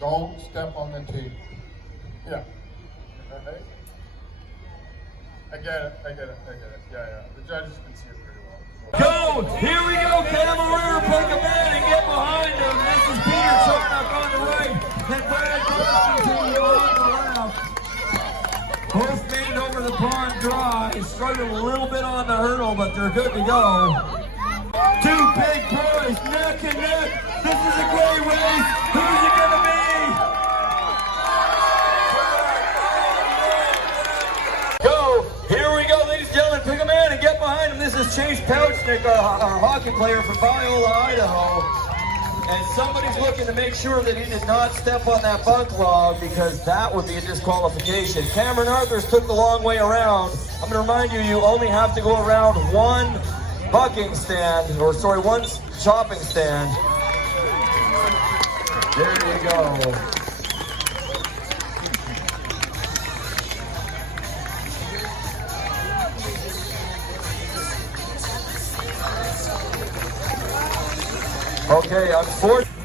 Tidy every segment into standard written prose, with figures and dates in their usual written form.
Don't step on the tape. Yeah. Okay. I get it. Yeah. The judges can see it pretty well. Go! Here we go, Camel River, pick a man and get behind him. This is Peter Charnock on the right, and Brad Constantine on the left. Both made it over the pond dry. Struggled a little bit on the hurdle, but they're good to go. Two big boys, neck and neck. This is a great race. Who's it going to be? Go! Here we go, ladies and gentlemen. Pick a man and get behind him. This is Chase Pouchnick, our hockey player from Viola, Idaho. And somebody's looking to make sure that he did not step on that bunk log, because that would be a disqualification. Cameron Arthurs took the long way around. I'm going to remind you, you only have to go around one bucking stand, or sorry, one chopping stand. There you go. Okay,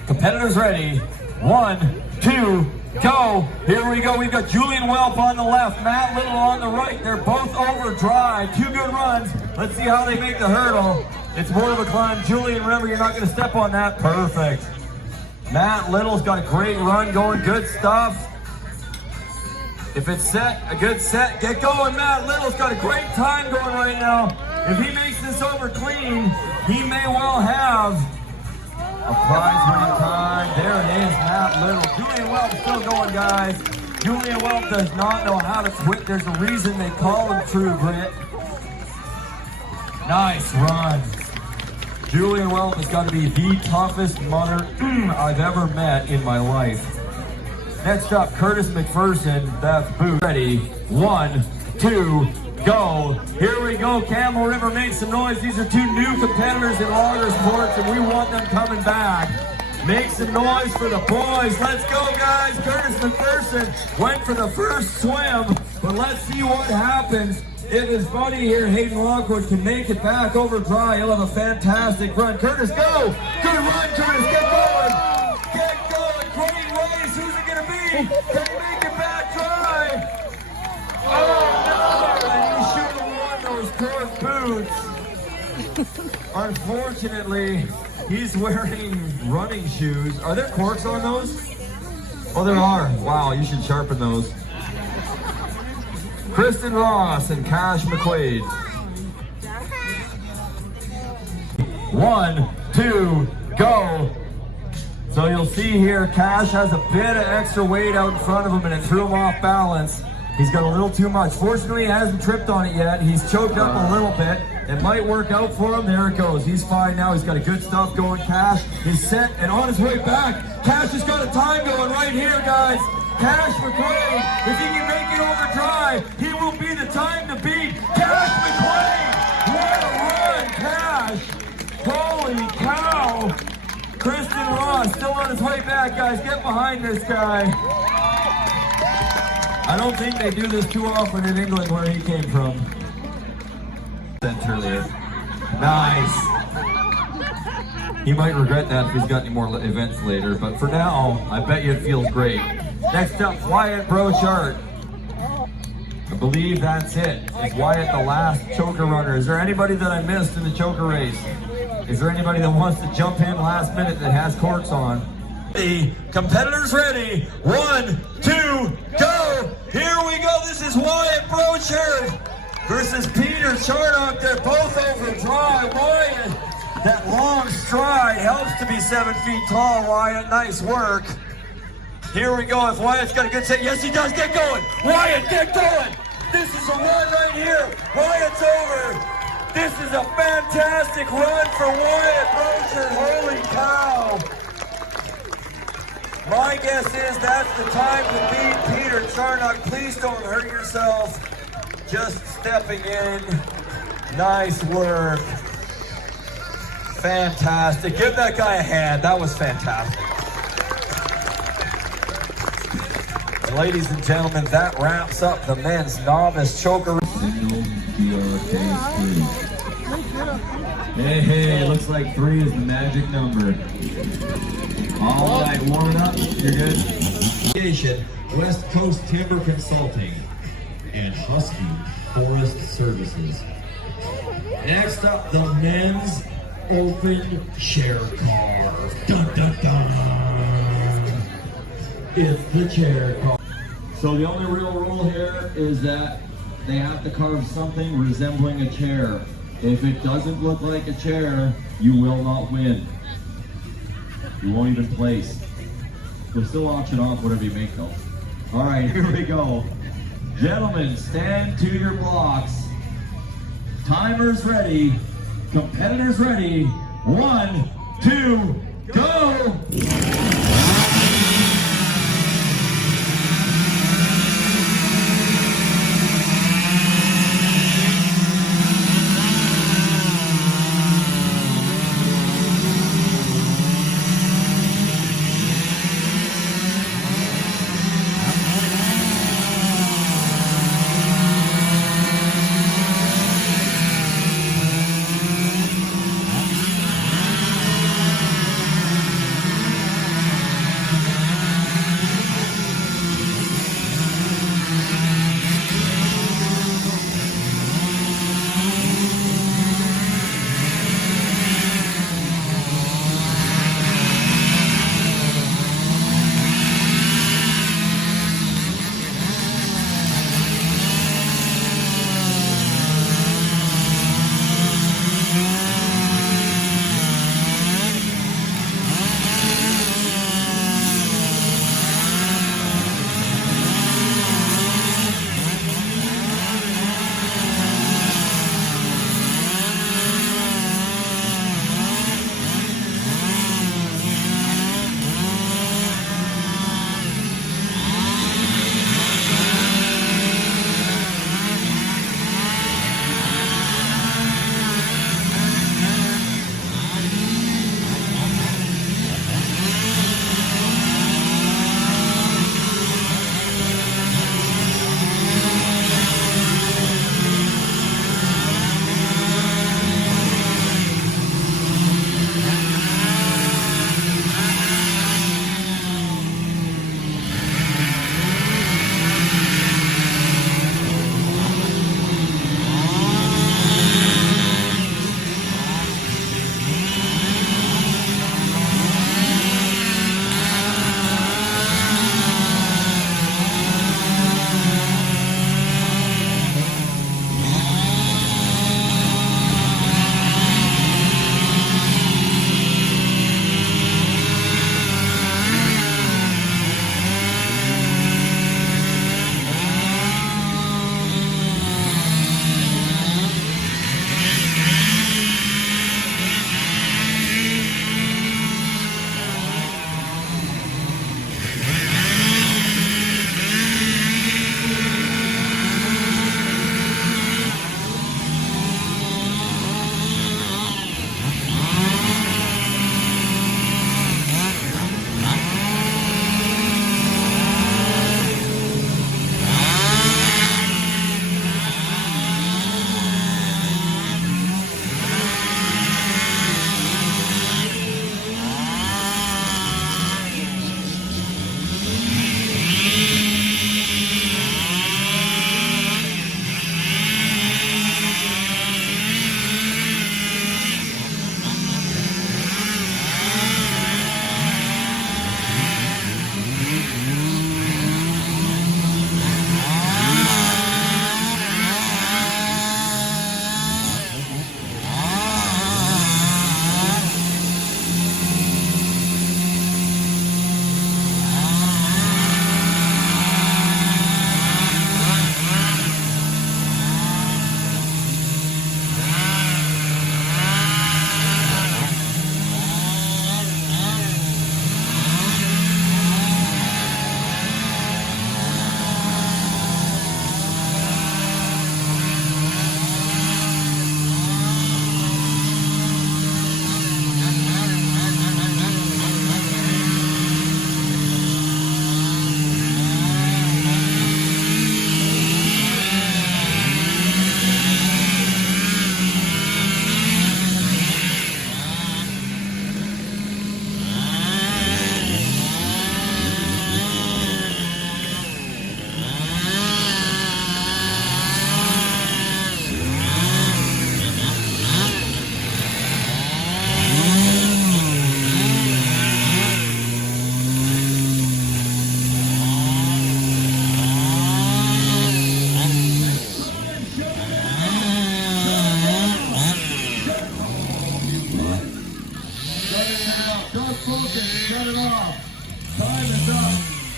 competitors ready. 1, 2, go. Here we go. We've got Julian Welp on the left, Matt Little on the right. They're both over dry. 2 good runs. Let's see how they make the hurdle. It's more of a climb. Julian, remember, you're not going to step on that. Perfect. Matt Little's got a great run going. Good stuff. If it's set, a good set, get going. Matt Little's got a great time going right now. If he makes this over clean, he may well have a prize-winning time. There it is, Matt Little. Julian Welp still going, guys. Julian Welp does not know how to quit. There's a reason they call him True Grit. Nice run. Julian Welp has got to be the toughest munner I've ever met in my life. Next up, Curtis McPherson. That's Boo. Ready? 1, 2, go. Here we go. Camel River made some noise. These are 2 new competitors in logger sports, and we want them coming back. Make some noise for the boys. Let's go, guys. Curtis McPherson went for the first swim, but let's see what happens. if his buddy here, Hayden Lockwood, can make it back over dry, he'll have a fantastic run. Curtis, go! Good run, Curtis, get going! Get going, great race, who's it gonna be? Can he make it back dry? Oh no, and he should have worn those cork boots. Unfortunately, he's wearing running shoes. Are there corks on those? Oh, there are. Wow, you should sharpen those. Kristen Ross and Cash McQuaid. 1, 2, go. So you'll see here, Cash has a bit of extra weight out in front of him and it threw him off balance. He's got a little too much. Fortunately, he hasn't tripped on it yet. He's choked up a little bit. It might work out for him. There it goes. He's fine now. He's got a good stuff going. Cash is set and on his way back. Cash has got a time going right here, guys. Cash McQuaid, if he can make it over dry, he will be the time to beat. Cash McQuaid! What a run, Cash! Holy cow! Kristen Ross still on his way back, guys. Get behind this guy. I don't think they do this too often in England where he came from. Earlier. Nice. He might regret that if he's got any more events later, but for now, I bet you it feels great. Next up, Wyatt Brochard. I believe that's it. Is Wyatt the last choker runner? Is there anybody that I missed in the choker race? Is there anybody that wants to jump in last minute that has corks on? The competitors ready. 1, 2, go! Here we go. This is Wyatt Brochard versus Peter Charnock. They're both over dry. Wyatt, that long stride helps to be 7 feet tall. Wyatt, nice work. Here we go. If Wyatt's got a good set, yes he does. Get going. Wyatt, get going. This is a run right here. Wyatt's over. This is a fantastic run for Wyatt Brochard. Holy cow. My guess is that's the time to beat Peter Charnock. Please don't hurt yourself. Just stepping in. Nice work. Fantastic. Give that guy a hand. That was fantastic. And ladies and gentlemen, that wraps up the men's novice choker. Hey, looks like 3 is the magic number. All right, warming up. You're good. West Coast Timber Consulting and Husky Forest Services. Next up, the men's open chair carve. Dun, dun, dun. It's the chair carve. So the only real rule here is that they have to carve something resembling a chair. If it doesn't look like a chair, you will not win. You won't even place. You'll still auction off whatever you make though. All right, here we go. Gentlemen, stand to your blocks. Timers ready. Competitors ready. 1, 2, go!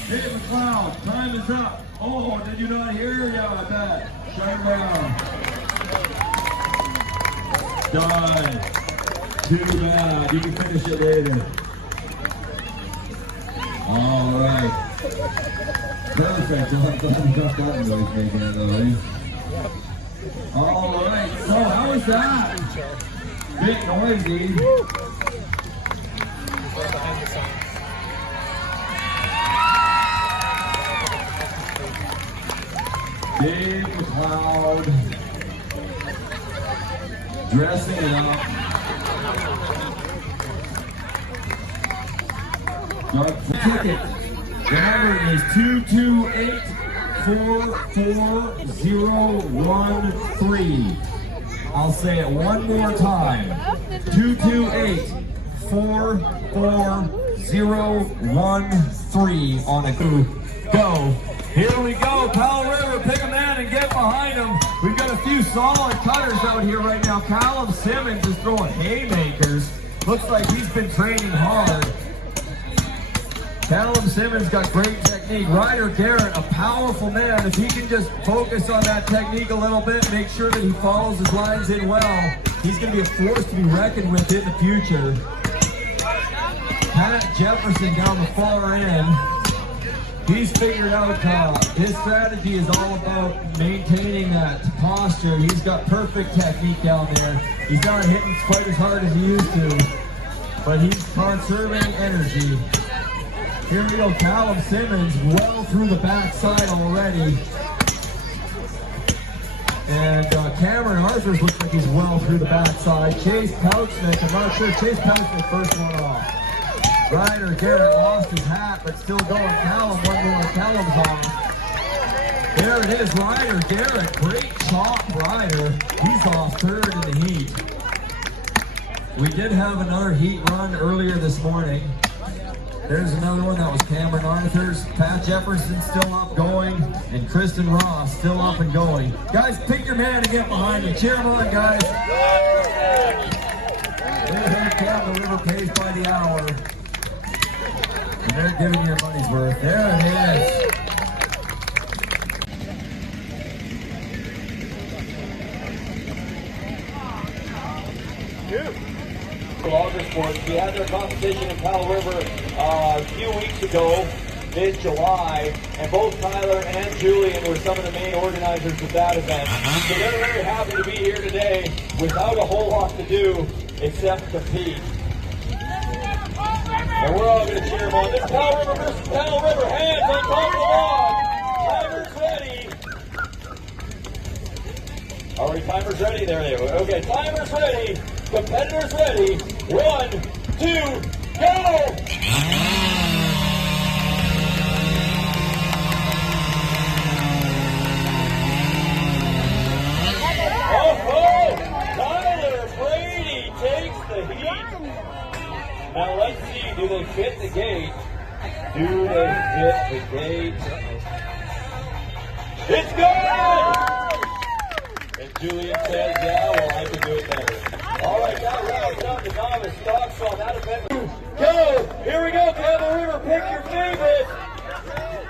Dave McLeod, time is up. Oh, did you not hear? Yeah, about that. Shut him down. Done. Too bad. You can finish it later. All right. Perfect. I'm glad you got that noise making it though, eh? All right. So how was that? Bit noisy. Dave McLeod dressing it up. Start the ticket. The number is 228-44013. I'll say it one more time. 228-44013 on a go. Here we go, Powell River, pick a man and get behind him. We've got a few solid cutters out here right now. Callum Simmons is throwing haymakers. Looks like he's been training hard. Callum Simmons got great technique. Ryder Garrett, a powerful man. If he can just focus on that technique a little bit, make sure that he follows his lines in well, he's going to be a force to be reckoned with in the future. Pat Jefferson down the far end. He's figured out his strategy is all about maintaining that posture. He's got perfect technique down there. He's not hitting quite as hard as he used to, but he's conserving energy. Here we go, Callum Simmons well through the backside already. And Cameron Arthurs looks like he's well through the backside. Chase Pouchnick, I'm not sure, Chase Pouchnick first one off. Ryder Garrett lost his hat, but still going. Callum, one more. Callum's on. There it is, Ryder Garrett. Great chop, Ryder. He's off third in the heat. We did have another heat run earlier this morning. There's another one that was Cameron Arthurs. Pat Jefferson still up going, and Kristen Ross still up and going. Guys, pick your man and get behind you. Cheer him on, guys. There's Campbell River pays by the hour. And they're giving you your money's worth. There it is. Logger Sports. We had their competition in Powell River a few weeks ago, mid-July, and both Tyler and Julian were some of the main organizers of that event. So they're very happy to be here today without a whole lot to do except compete. And we're all going to cheer them on. This is Powell River versus Powell River. Hands on top of the log. Timers ready. All right, timers ready. There they go. Okay, timers ready. Competitors ready. 1, 2, go! Oh, Tyler Brady takes the heat. Now let's see, do they fit the gate? Do they fit the gate? It's good! And Julian says, yeah, well, I can do it better. All right, that rounds up the novice stocks on that event. Go! Here we go, Campbell River, pick your favorite.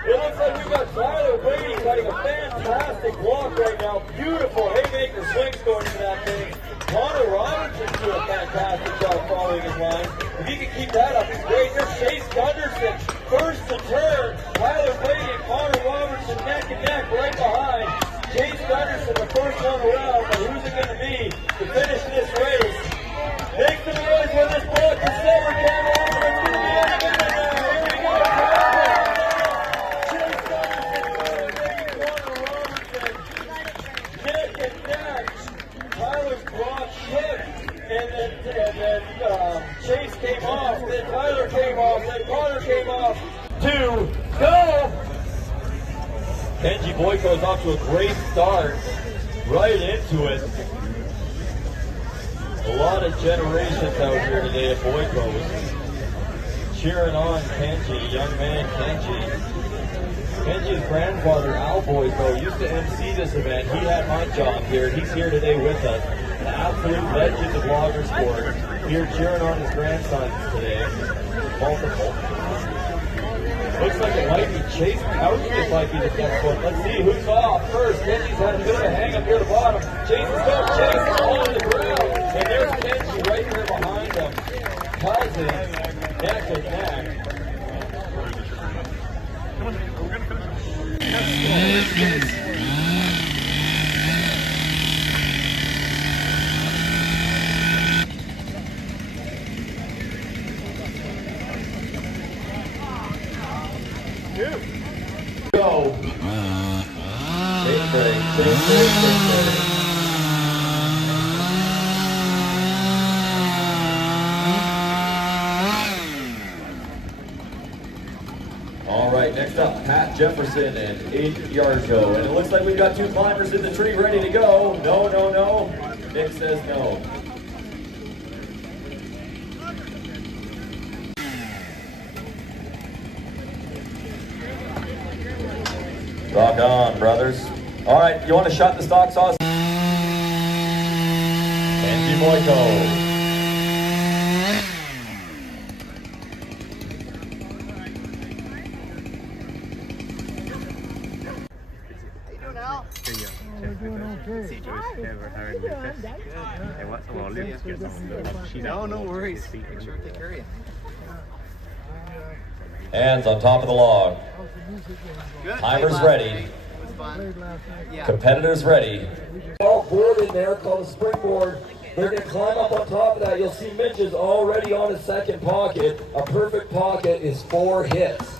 It looks like we've got Tyler Brady cutting a fantastic block right now. Beautiful haymaker swings going to that thing. Connor Robertson's doing a fantastic job following his line. If he can keep that up, it's great. There's Chase Gunderson, first to turn. Tyler Brady and Connor Robertson neck and neck right behind. Chase Gunderson, the first one around, but who's it going to be to finish this race? Make some noise when this block is over, Campbell. It's going to be in a minute now. Here we go. Chase Gunderson, Connor Robertson, neck and neck. Tyler's block hit, and then Chase came off, then Tyler came off, then Connor came off. 2, go! Kenji Boyko is off to a great start, right into it. A lot of generations out here today at Boyko's cheering on Kenji, young man Kenji. Kenji's grandfather, Al Boyko, used to MC this event. He had my job here. He's here today with us. An absolute legend of logger sport. Here cheering on his grandsons today. Multiple. Looks like it might be Chase Pouch that might be the next one. Let's see who's off first. Benji's had a bit of a hang up near the bottom. Chase is going. Chase is on the ground. And there's Benji right there behind him. Cousins neck to neck. Go. Take break. All right, next up, Pat Jefferson and Aiden Yarjo. And it looks like we've got two climbers in the tree ready to go. No. Nick says no. Rock on, brothers. All right, you want to shut the stock sauce? Andy Moiko. No worries. Make sure to take care of you. Hands on top of the log. Good. Timers ready. It was fun. Yeah. Competitors ready. All board in there called a springboard. They're going to climb up on top of that. You'll see Mitch is already on his second pocket. A perfect pocket is 4 hits.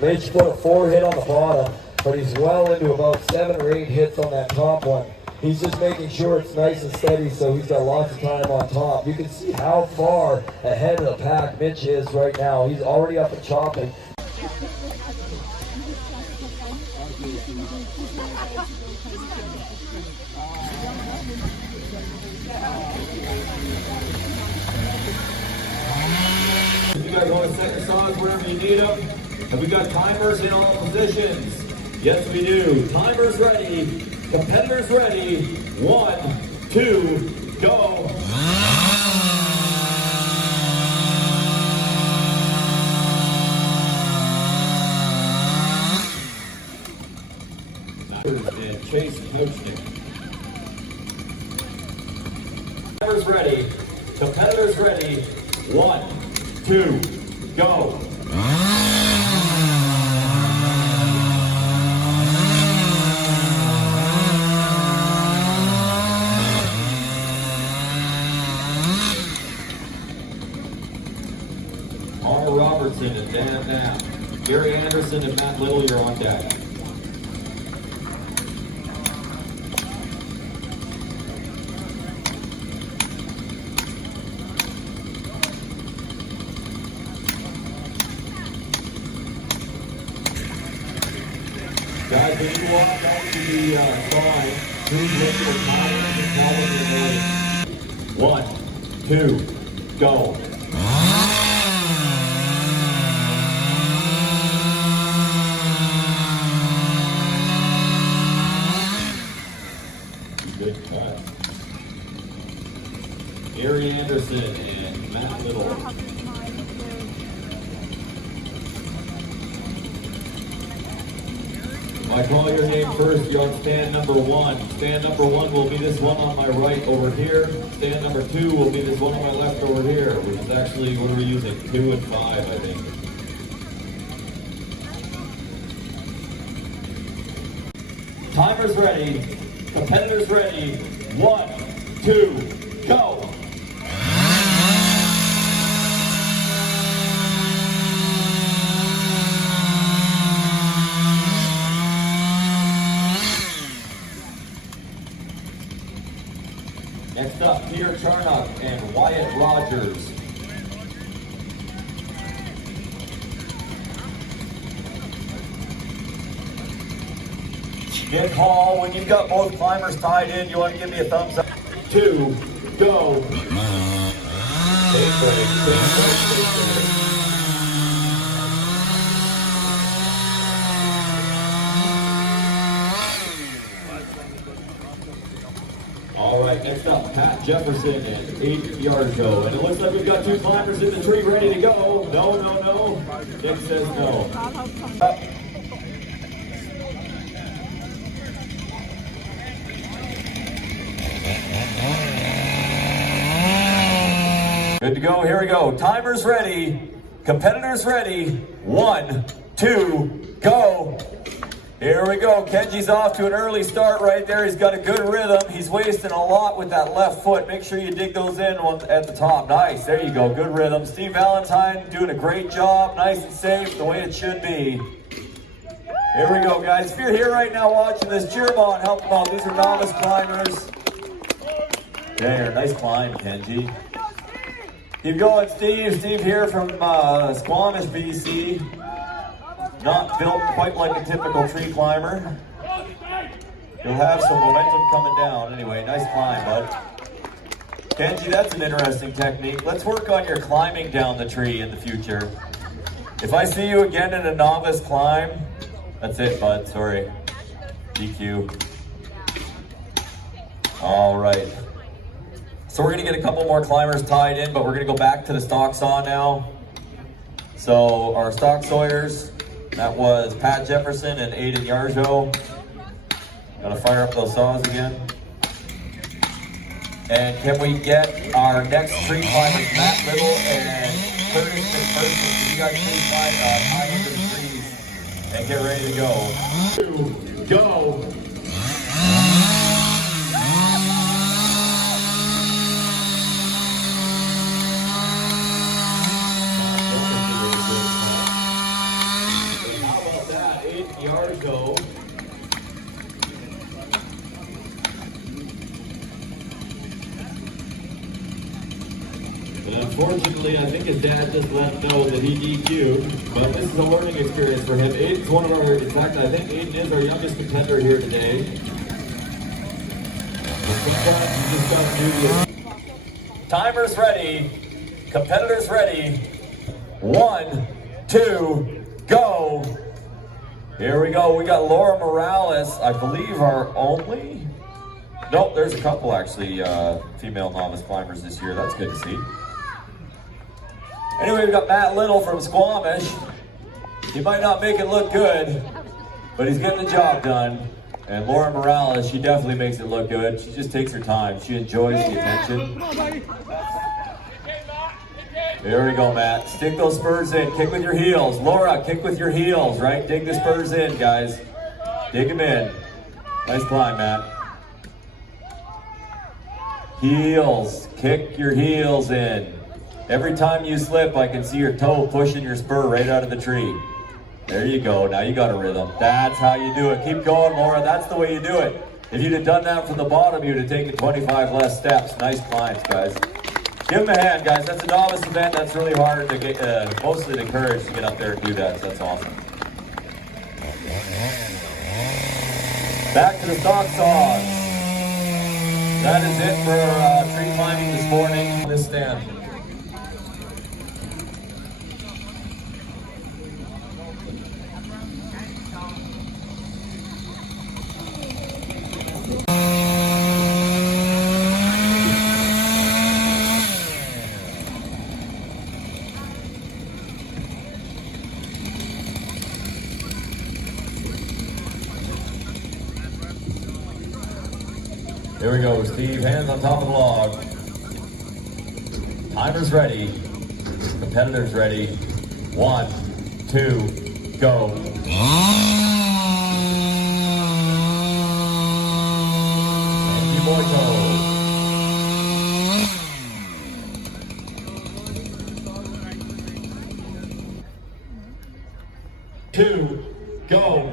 Mitch put a 4 hit on the bottom, but he's well into about 7 or 8 hits on that top one. He's just making sure it's nice and steady, so he's got lots of time on top. You can see how far ahead of the pack Mitch is right now. He's already up and chopping. You guys want to set your saws wherever you need them? Have we got timers in all positions? Yes, we do. Timers ready. Competitors ready. 1, 2, go. And Chase Pouchnick. Timers ready. Competitors ready. 1, 2, go. Robertson and Dan Knapp. Gary Anderson and Matt Little, you're on deck. Guys, when you walk out to the side, please lift your tires and follow your lead. 1, 2, go. Good cut. Gary Anderson and Matt Little. If I call your name first, you're on stand number 1. Stand number 1 will be this one on my right over here. Stand number 2 will be this one on my left over here, which is actually, what are we using? 2 and 5, I think. Timers ready. Competitors ready. 1, 2, go. Next up, Peter Charnock and Wyatt Rogers. Nick Hall, when you've got both climbers tied in, you want to give me a thumbs up. 2, go. Take break, take break, take break. All right, next up, Pat Jefferson and Aiden Yarjo. And it looks like we've got two climbers in the tree ready to go. No, no, no. Nick says no. Good to go. Here we go. Timers ready. Competitors ready. 1, 2, go. Here we go. Kenji's off to an early start right there. He's got a good rhythm. He's wasting a lot with that left foot. Make sure you dig those in at the top. Nice. There you go. Good rhythm. Steve Valentine doing a great job. Nice and safe, the way it should be. Here we go, guys. If you're here right now watching this, cheer them on. Help them out. These are novice climbers. There. Nice climb, Kenji. Keep going, Steve. Steve here from Squamish, BC. Not built quite like a typical tree climber. He'll have some momentum coming down. Anyway, nice climb, bud. Kenji, that's an interesting technique. Let's work on your climbing down the tree in the future. If I see you again in a novice climb, that's it, bud. Sorry. DQ. All right. So we're going to get a couple more climbers tied in, but we're going to go back to the stock saw now. So our stock sawyers, that was Pat Jefferson and Aiden Yarjo. Gotta fire up those saws again. And can we get our next tree climbers, Matt Little and Curtis McPherson? You guys please tie into the trees and get ready to go. 2, go. Yarjo. But unfortunately, I think his dad just let him know that he DQ'd. But this is a learning experience for him. Aiden's one of our, in fact, I think Aiden is our youngest contender here today. Timers ready. Competitors ready. 1, 2, go. Here we go. We got Laura Morales, I believe our only. Nope, there's a couple actually female novice climbers this year. That's good to see. Anyway, we got Matt Little from Squamish. He might not make it look good, but he's getting the job done. And Laura Morales, she definitely makes it look good. She just takes her time. She enjoys the attention. There we go, Matt. Stick those spurs in. Kick with your heels. Laura, kick with your heels, right? Dig the spurs in, guys. Dig them in. Nice climb, Matt. Heels. Kick your heels in. Every time you slip, I can see your toe pushing your spur right out of the tree. There you go. Now you got a rhythm. That's how you do it. Keep going, Laura. That's the way you do it. If you'd have done that from the bottom, you'd have taken 25 less steps. Nice climbs, guys. Give them a hand, guys. That's a novice event. That's really hard to get, mostly the courage to get up there and do that. So that's awesome. Back to the stock saws. That is it for tree climbing this morning on this stand. Here we go, Steve. Hands on top of the log. Timers ready. Competitors ready. 1, 2, go. And you boy go. 2, go.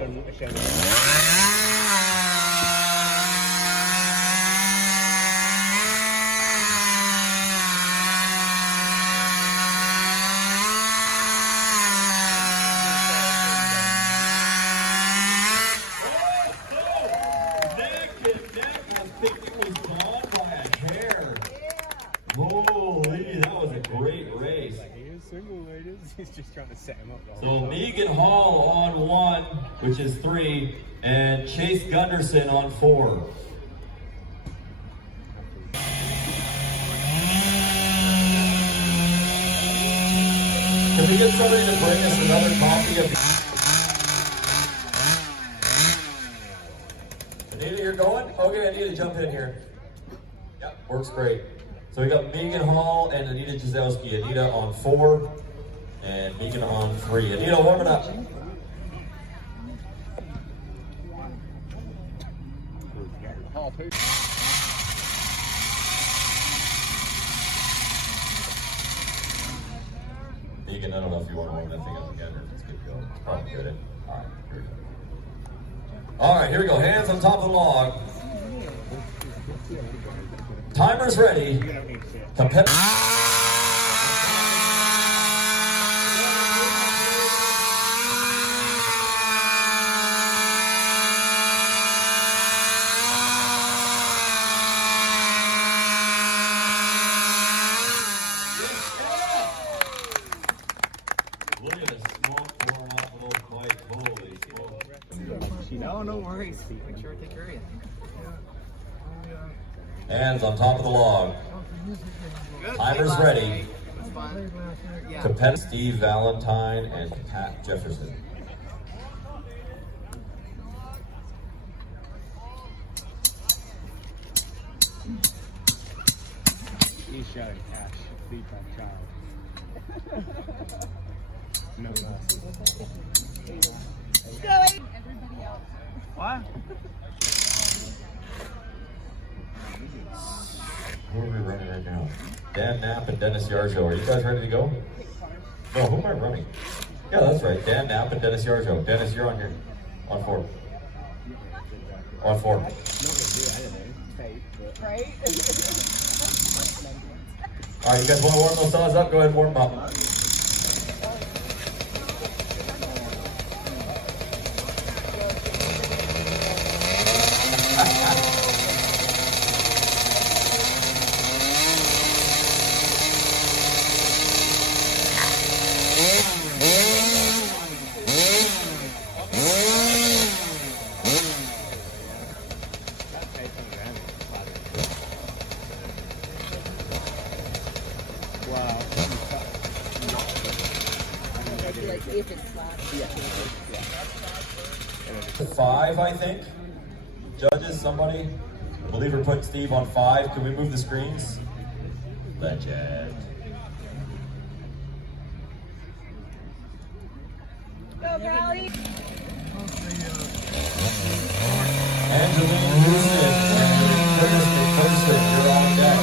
Holy, that was a great race. He is single, ladies. He's just trying to set him up. So Megan Hall on 1, which is 3, and Chase Gunderson on 4. Can we get somebody to bring us another copy of Anita, you're going? Okay, Anita, jump in here. Yep, works great. So we got Megan Hall and Anita Gisowski. Anita on 4 and Megan on 3. Anita, warm it up. Megan, I don't know if you want to warm that thing up again or if it's good to go. It's probably good. All right, here we go. All right, here we go. Hands on top of the log. Timer's ready. Look at the smoke form off of those bikes. Holy smoke. No worries. Make sure to take care of you. Hands on top of the log. Good. Timer's ready. That's fine. Yeah. Competitive Steve Valentine and Pat Jefferson. He's shouting cash. Feed that child. No losses. What? Who are we running right now? Dan Knapp and Dennis Yarjo. Are you guys ready to go? No, who am I running? Yeah, that's right. Dan Knapp and Dennis Yarjo. Dennis, you're on here. On 4. On 4. Right? All right, you guys want to warm those saws up? Go ahead and warm them up. Wow. Like if it's flat. 5, I think. Judges, somebody. I believe we're putting Steve on 5. Can we move the screens? Legend. Go, Crowley! Angeline Houston and Thurston, you're on deck.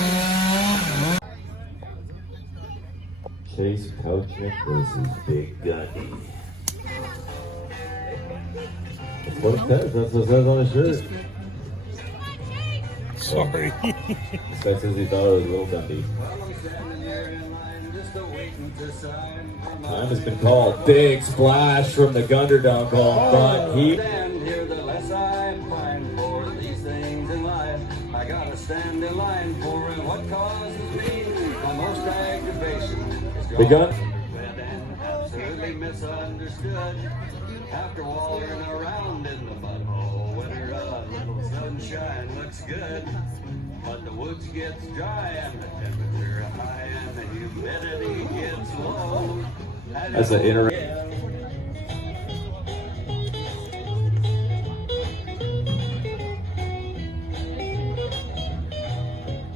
Chase Pouchnick versus Big Gunny. That's what it says. That's what it says on his shirt. Sorry. This guy says he thought it was Little Gunny. Time has been called. Big splash from the Gunderdunk on front. He Stand here, the less I mind for these things in life. I gotta stand in line for it. What causes me the most aggravation is begun. and absolutely misunderstood. After wallering around in the mud hole, winter a little sunshine looks good. But the woods gets dry and the temperature high and the humidity gets low. That's an interesting.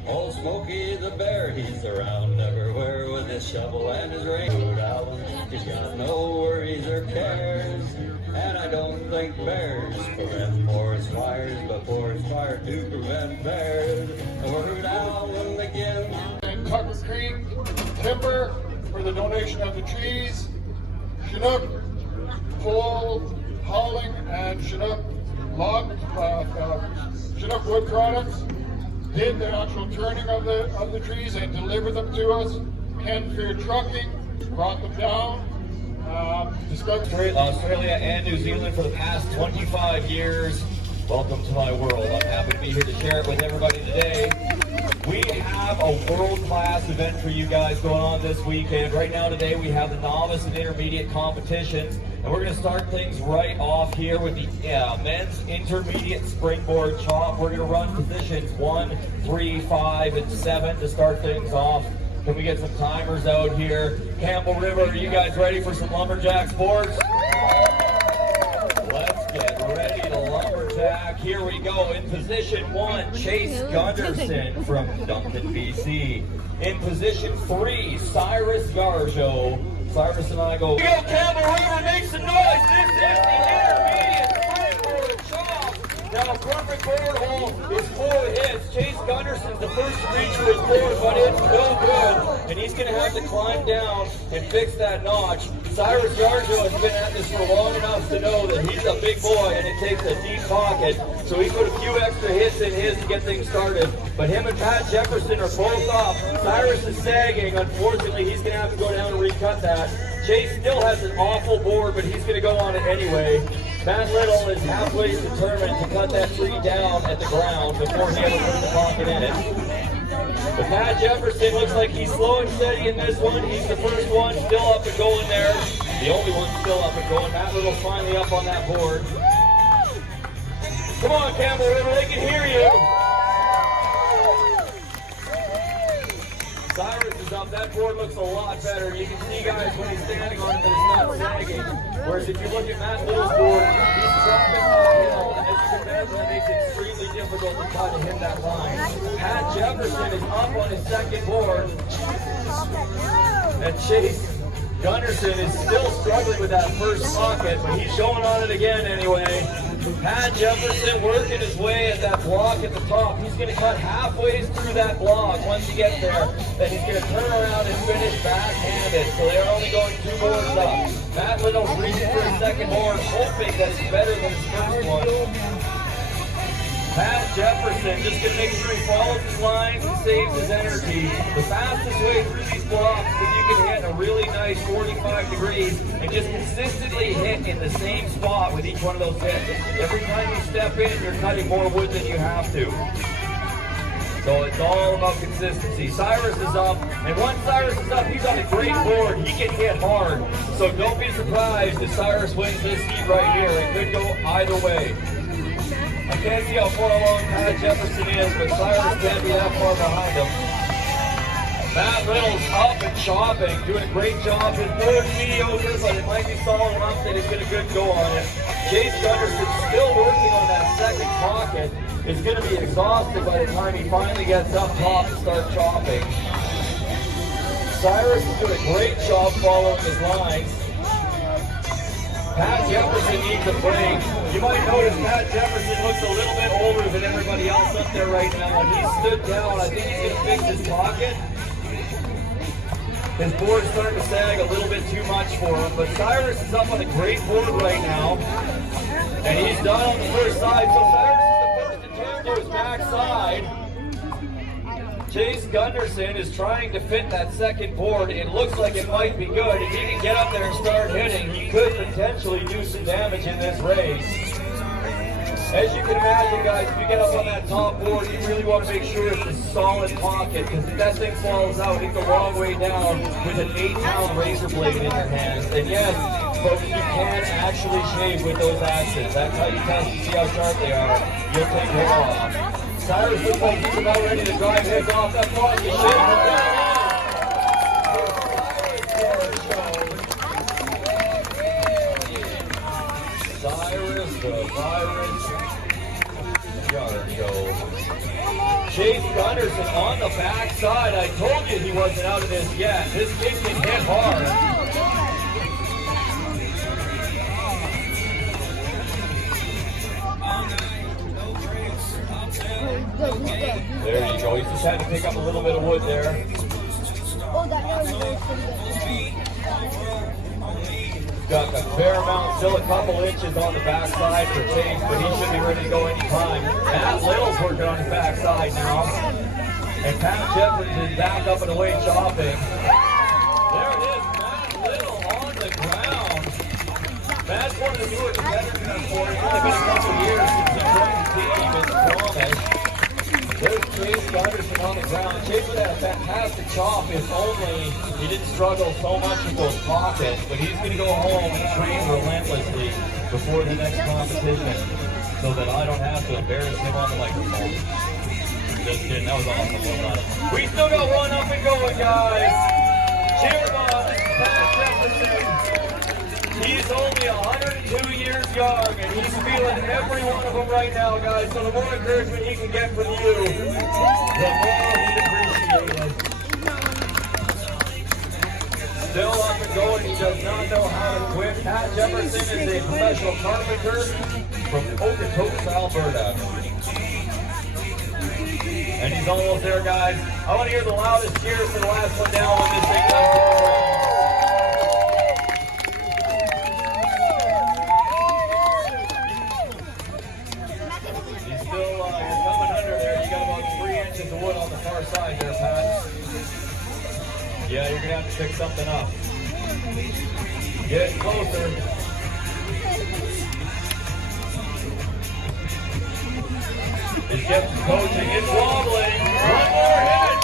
Old Smokey the Bear, he's around everywhere with his shovel and his rain out. He's got no worries or cares, and I don't think bears prevent forest fires, but forest fire do prevent bears. Word out again. And Tucker Creek Timber for the donation of the trees. Chinook Pole Hauling and Chinook Log Chinook Wood Products did the actual turning of the trees and delivered them to us. Ken Fair Trucking brought them down. Australia and New Zealand for the past 25 years. Welcome to my world. I'm happy to be here to share it with everybody today. We have a world-class event for you guys going on this weekend. Right now today we have the novice and intermediate competitions, and we're going to start things right off here with the men's intermediate springboard chop. We're going to run positions 1, 3, 5, and 7 to start things off. Can we get some timers out here? Campbell River, are you guys ready for some lumberjack sports? Let's get ready to lumberjack. Here we go. In position 1, Chase Gunderson from Duncan, BC. In position 3, Cyrus Yarjo. Cyrus and I go, here we go, Campbell River, make some noise. This is the intermediate springboard chop. Now, perfect board hole is 4 hits. Chase Gunderson's the first to reach for his board, but it's no good. And he's going to have to climb down and fix that notch. Cyrus Yarjo has been at this for long enough to know that he's a big boy and it takes a deep pocket. So he put a few extra hits in his to get things started. But him and Pat Jefferson are both up. Cyrus is sagging. Unfortunately, he's going to have to go down and recut that. Chase still has an awful board, but he's going to go on it anyway. Matt Little is halfway determined to cut that tree down at the ground before he ever puts the pocket in it. But Pat Jefferson looks like he's slow and steady in this one. He's the first one still up and going there. The only one still up and going. Matt Little's finally up on that board. Come on, Campbell River, they can hear you. Cyrus is up. That board looks a lot better. You can see, guys, when he's standing on it, that it's not sagging. Whereas if you look at Matt Little's board, he's dropping uphill. And as you can imagine, that makes it extremely difficult to try to hit that line. Pat Jefferson is up on his second board. And Chase Gunderson is still struggling with that first pocket, but he's going on it again anyway. Pat Jefferson working his way at that block at the top. He's going to cut halfway through that block once he gets there. Then he's going to turn around and finish backhanded. So they're only going 2 boards up. Matt Little's reaching for his second board, hoping that's better than his first one. Pat Jefferson just going to make sure he follows his lines and saves his energy. The fastest way through these blocks is if you can hit a really nice 45 degrees and just consistently hit in the same spot with each one of those hits. Every time you step in, you're cutting more wood than you have to. So it's all about consistency. Cyrus is up, and once Cyrus is up, he's on a great board. He can hit hard. So don't be surprised if Cyrus wins this heat right here. It could go either way. I can't see how far along Pat Jefferson is, but Cyrus can't be that far behind him. Matt Little's up and chopping, doing a great job. His board's mediocre, but it might be solid enough that he's going to get a good go on it. Chase Gunderson still working on that second pocket. Is going to be exhausted by the time he finally gets up top to start chopping. Cyrus is doing a great job following his lines. Pat Jefferson needs a break. You might notice Pat Jefferson looks a little bit older than everybody else up there right now. When he stood down, I think he's going to fix his pocket. His board's starting to sag a little bit too much for him, but Cyrus is up on a great board right now. And he's done on the first side, so Cyrus is the first to turn to his backside. Chase Gunderson is trying to fit that second board. It looks like it might be good. If he can get up there and start hitting, he could potentially do some damage in this race. As you can imagine, guys, if you get up on that top board, you really want to make sure it's a solid pocket, because if that thing falls out, it's a long way down with an 8-pound razor blade in your hands. And yes, folks, you can actually shave with those axes. That's how you test to see how sharp they are. You'll take it off. Cyrus looks like he's about ready to drive his off that block. He shaved it down. Cyrus the Virus Yarjo. Chase Gunderson on the backside. I told you he wasn't out of this yet. This kid can hit hard. There you go. He just had to pick up a little bit of wood there. Oh, that was really good. Got a fair amount, still a couple inches on the backside for Chase, but he should be ready to go anytime. Matt Little's working on his backside now. And Pat Jefferson is back up and away chopping. There it is, Matt Little on the ground. Matt's one of the newer competitors for it. It's only been a couple years since he joined the team as promised. There's Chase Gunderson on the ground. Chase would have a fantastic chop if only he didn't struggle so much with those pockets. But he's going to go home and train relentlessly before the next competition so that I don't have to embarrass him on the microphone. Just kidding. That was awesome. We still got one up and going, guys. Cheer him on. Pat Jefferson. He's only 102 years young, and he's feeling every one of them right now, guys. So the more encouragement he can get from you, the more he'd appreciate it. Still up and going. He does not know how to quit. Pat Jefferson is a professional carpenter from Okotoks, Alberta. And he's almost there, guys. I want to hear the loudest cheers for the last one down when this thing comes around. He's still you're coming under there. You got about 3 inches of wood on the far side there, Pat. Yeah, you're going to have to pick something up. Get closer. He's getting coaching. It's wobbling. One more hit.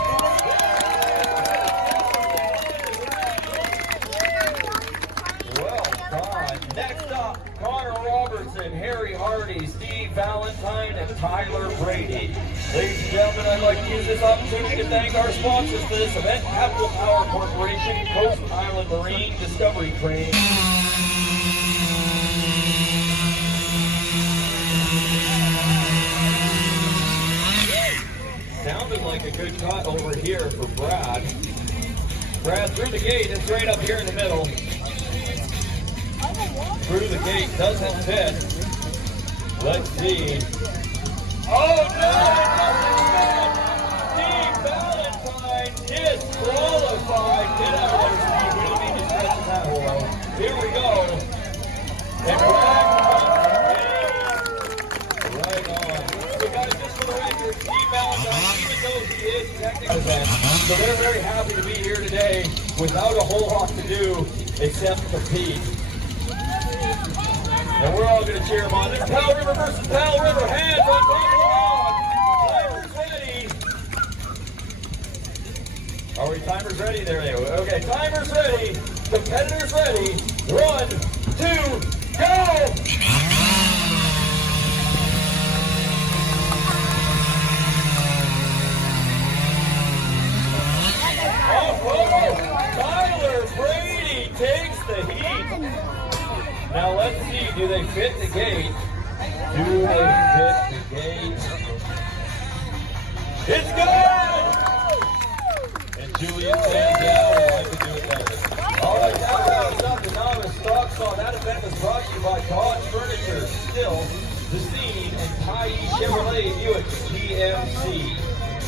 Well done. Next up, Connor Robertson, Harry Hardy, Steve Valentine, and Tyler Brady. Ladies and gentlemen, I'd like to use this opportunity to thank our sponsors for this event, Capital Power Corporation, Coast Island Marine, Discovery Crane. Sounded like a good cut over here for Brad. Brad through the gate, it's right up here in the middle. Through the gate, doesn't fit. Let's see. Oh no! Steve Valentine disqualified. Get out of there, Steve. We don't need to stretch that hole. Here we go. And Brad, right on. So guys, just for the record, Steve Valentine, even though he is technically so they're very happy to be here today without a whole lot to do except compete. And we're all going to cheer him on. This is Powell River versus Powell River. Hands on top of the log. Timers ready. Are we timers ready? There they go. Okay, timers ready. Competitors ready. 1, 2, go! Tyler Brady takes the heat. Now let's see, do they fit the gate? Do they fit the gate? It's good! And Julian says, yeah, well, I could do it better. All right, that rounds up the Novice Stock Saw. That event was brought to you by Dodge Furniture, Still, The Scene, and Tyee Chevrolet Buick GMC.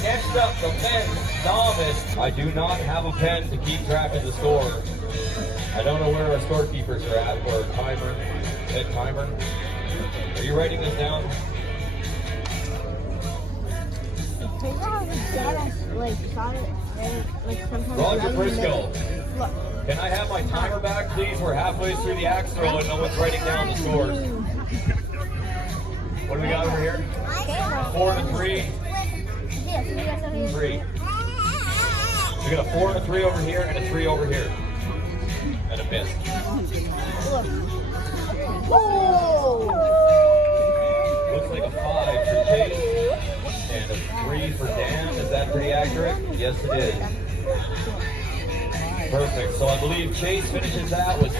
Next up, the men's novice. I do not have a pen to keep track of the score. I don't know where our scorekeepers are at, or timer, head timer. Are you writing this down? Roger Briscoe. Can I have my timer back, please? We're halfway through the axe throw and no one's writing down the scores. What do we got over here? 4 and a 3. 3. We got a 4 and a 3 over here and a 3 over here. And a miss. Looks like a 5 for Chase and a 3 for Dan. Is that pretty accurate? Yes, it is. Perfect. So I believe Chase finishes that with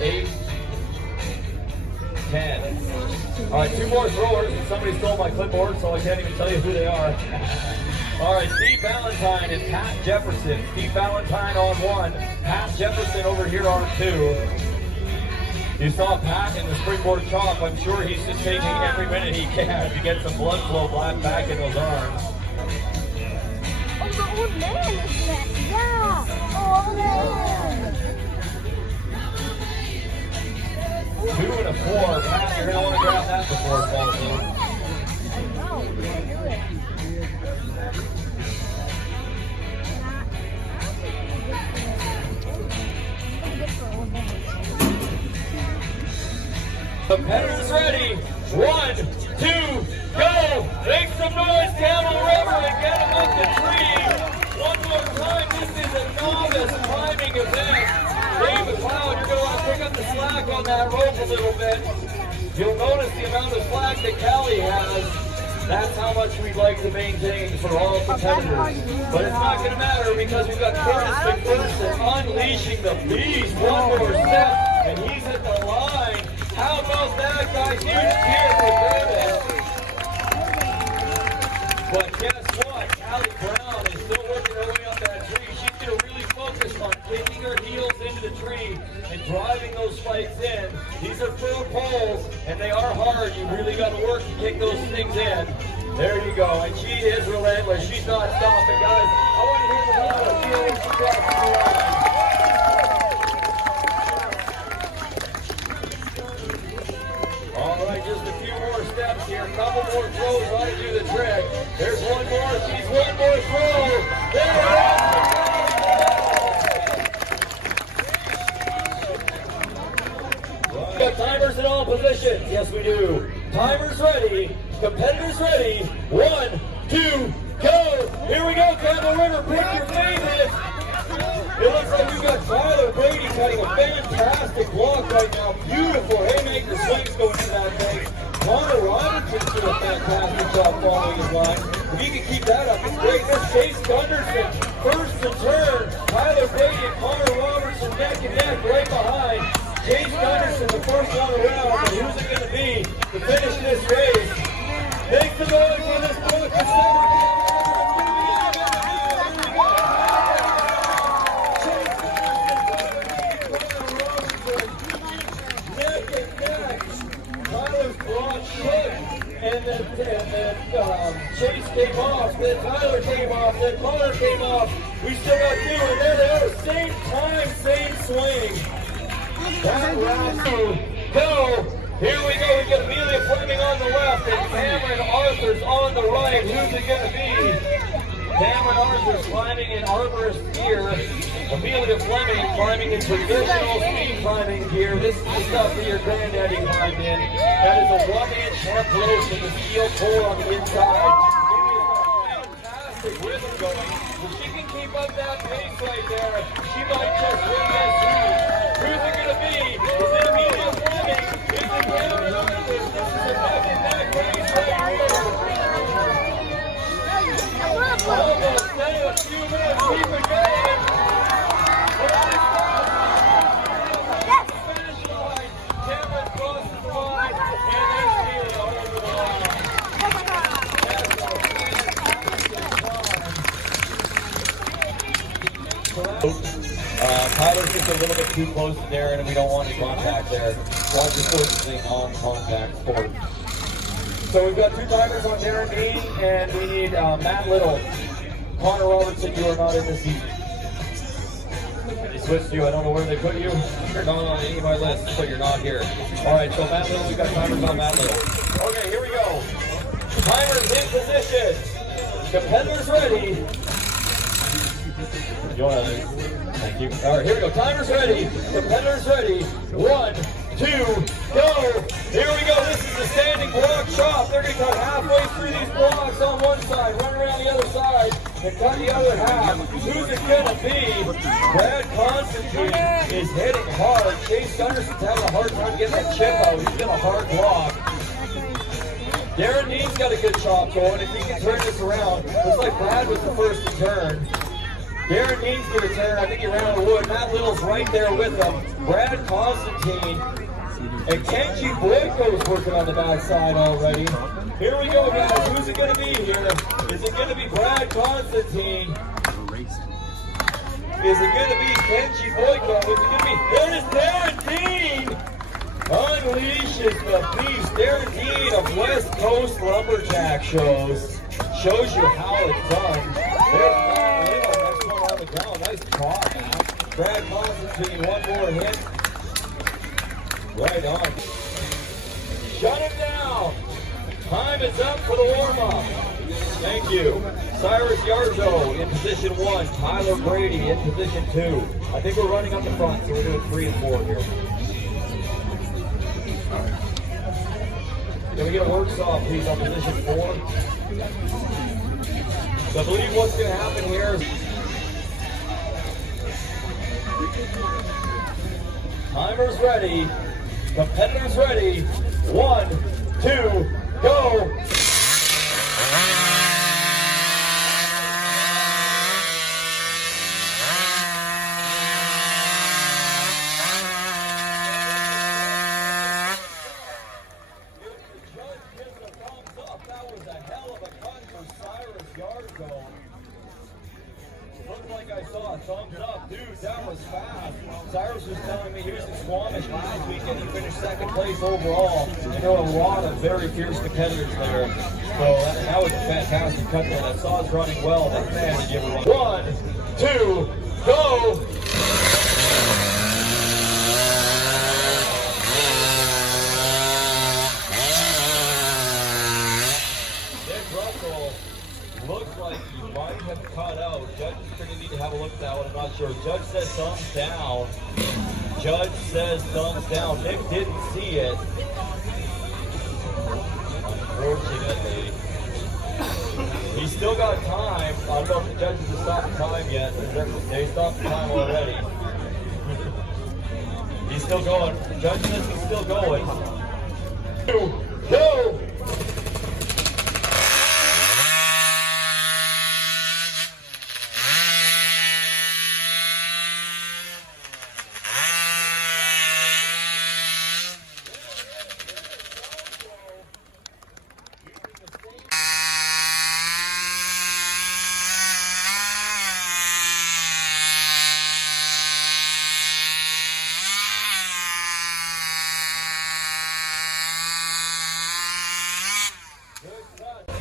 8, 10. All right, 2 more throwers. Somebody stole my clipboard, so I can't even tell you who they are. All right, Steve Valentine and Pat Jefferson. Steve Valentine on 1, Pat Jefferson over here on 2. You saw Pat in the springboard chop. I'm sure he's just taking every minute he can to get some blood flow back in those arms. Oh, man, yeah. Oh, man. 2 and a 4. Pat, you're going to want to grab that before it falls in. No, we can't do it. Competitors ready. 1, 2, go! Make some noise, Camel River, and get them up to 3. One more time. This is a novice climbing event. Dave McLeod, you're going to want to pick up the slack on that rope a little bit. You'll notice the amount of slack that Callie has. That's how much we'd like to maintain for all competitors. But it's not going to matter because we've got Curtis McPherson unleashing the beast. One more step, and he's at the line. How about that, guys? Huge cheer for Curtis. But guess what? Allie Brown is still working her way up that tree. She's going to really focus on kicking her heels into the tree and driving those spikes in. These are firm poles, and they are hard. You really got to work to kick those things in. There you go. And she is relentless. She's not stopping, guys. I want to hear the loud of feeling she crosses the line. All right, just a few more steps here. A couple more throws ought to do the trick. There's one more. She's one more throw. There it is. We got timers in all positions. Yes, we do. Timers ready. Competitors ready. 1, 2, go. Here we go, Campbell River. Pick your favorite. It looks like we've got Tyler Brady cutting a fantastic block right now. Beautiful haymaker swings going to that thing. Connor Robinson's doing a fantastic job following his line. If he can keep that up, it's great. There's Chase Gunderson, first to turn. Tyler Brady and Connor Robertson neck and neck right behind. Chase Gunderson, the first one around. But who's it going to be to finish this race? Thanks to those for this book. And then Chase came off, then Tyler came off, then Connor came off. We still got two, and there they are, same time, same swing. That round two, go. Here we go, we got Amelia Fleming on the left, and Cameron Arthur's on the right. Who's it gonna be? Cameron Arthur's climbing in arborist gear. Amelia Fleming climbing in traditional speed climbing gear. This is the stuff that your granddaddy climbed in. That is a 1-inch hemp rope with a steel core on the inside. Fantastic rhythm going. If she can keep up that pace right there, she might just win this heat. Who's it going to be? Is it Amelia Fleming? Is it Cameron Arthur? This is a neck-and-neck race right here. Almost stay a few minutes. Keep it going. Tyler's just a little bit too close to Darren, and we don't want any contact there. Want to focusing on contact sport. So we've got two timers on Darren Dean, and we need Matt Little. Connor Robertson, you are not in the seat. They switched you. I don't know where they put you. You're not on any of my lists, so you're not here. All right, so Matt Little, we've got timers on Matt Little. Okay, here we go. Timers in position. Competitors ready. You want to? Thank you. All right, here we go. Timers ready. Competitors ready. 1, 2, go. Here we go. This is the standing block chop. They're going to cut halfway through these blocks on one side, run around the other side, and cut the other half. Who's it going to be? Brad Constantine is hitting hard. Chase Gunderson's having a hard time getting that chip out. He's got a hard block. Darren Dean's got a good chop going. If he can turn this around, looks like Brad was the first to turn. Darren Dean's going to turn. I think he ran out of wood. Matt Little's right there with him. Brad Constantine and Kenji Boyko's working on the backside already. Here we go, guys. Who's it going to be here? Is it going to be Brad Constantine? Is it going to be Kenji Boyko? Is it going to be... There is Darren Dean! Unleashes the beast. Darren Dean of West Coast Lumberjack shows you how it's done. There's Matt Little. Next one on the ground. Nice chop, man. Brad Constantine, one more hit. Right on. Shut him down. Time is up for the warm-up. Thank you. Cyrus Yarzo in position 1. Tyler Brady in position 2. I think we're running up the front, so we're doing 3 and 4 here. Can we get a work saw, please, on position 4? So I believe what's going to happen here is timers ready, competitors ready. 1, 2, go. I saw. Thumbs up. Dude, that was fast. Cyrus was telling me he was in Squamish last week and he finished second place overall. And there were a lot of very fierce competitors there. So that was a fantastic cut there. I saw us running well, but man, did you ever run. 1, 2, go! Looks like he might have cut out. Judge is going to need to have a look at that one. I'm not sure. Judge says thumbs down. Judge says thumbs down. Nick didn't see it. Unfortunately. He's still got time. I don't know if the judges have stopped time yet. They stopped the time already. He's still going. The judge says he's still going. 2, go!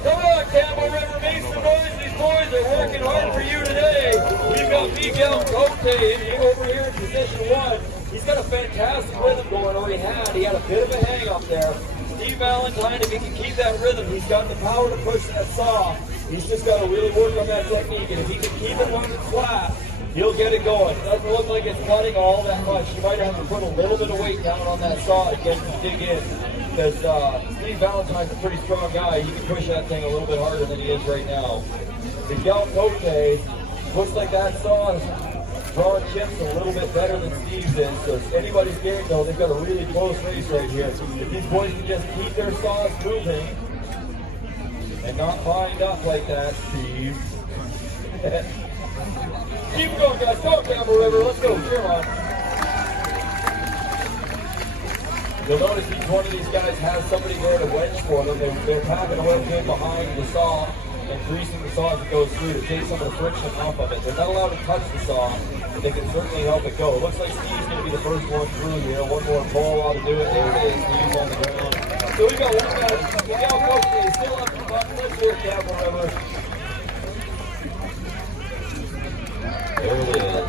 Come on, Campbell River, make some noise. These boys are working hard for you today. We've got Miguel Cote over here in position 1. He's got a fantastic rhythm going, or he had a bit of a hang up there. Steve Valentine, if he can keep that rhythm, he's got the power to push that saw. He's just got to really work on that technique, and if he can keep it running flat, he'll get it going. It doesn't look like it's cutting all that much. You might have to put a little bit of weight down on that saw to get him to dig in. Because Steve Valentine's a pretty strong guy. He can push that thing a little bit harder than he is right now. Miguel Cote looks like that saw is drawing chips a little bit better than Steve's is. So if anybody's game though, they've got a really close race right here. If these boys can just keep their saws moving and not bind up like that, Steve. Keep going, guys. Go, Campbell River. Let's go. Cheer on. You'll notice each one of these guys has somebody there to wedge for them. They're packing a wedge in behind the saw and greasing the saw as it goes through to take some of the friction off of it. They're not allowed to touch the saw, but they can certainly help it go. It looks like Steve's going to be the first one through here. One more pull ought to do it. There it is. Steve's on the ground. So we've got one guy. Miguel Cote still up in front. Let's hear it, Campbell River. There it is.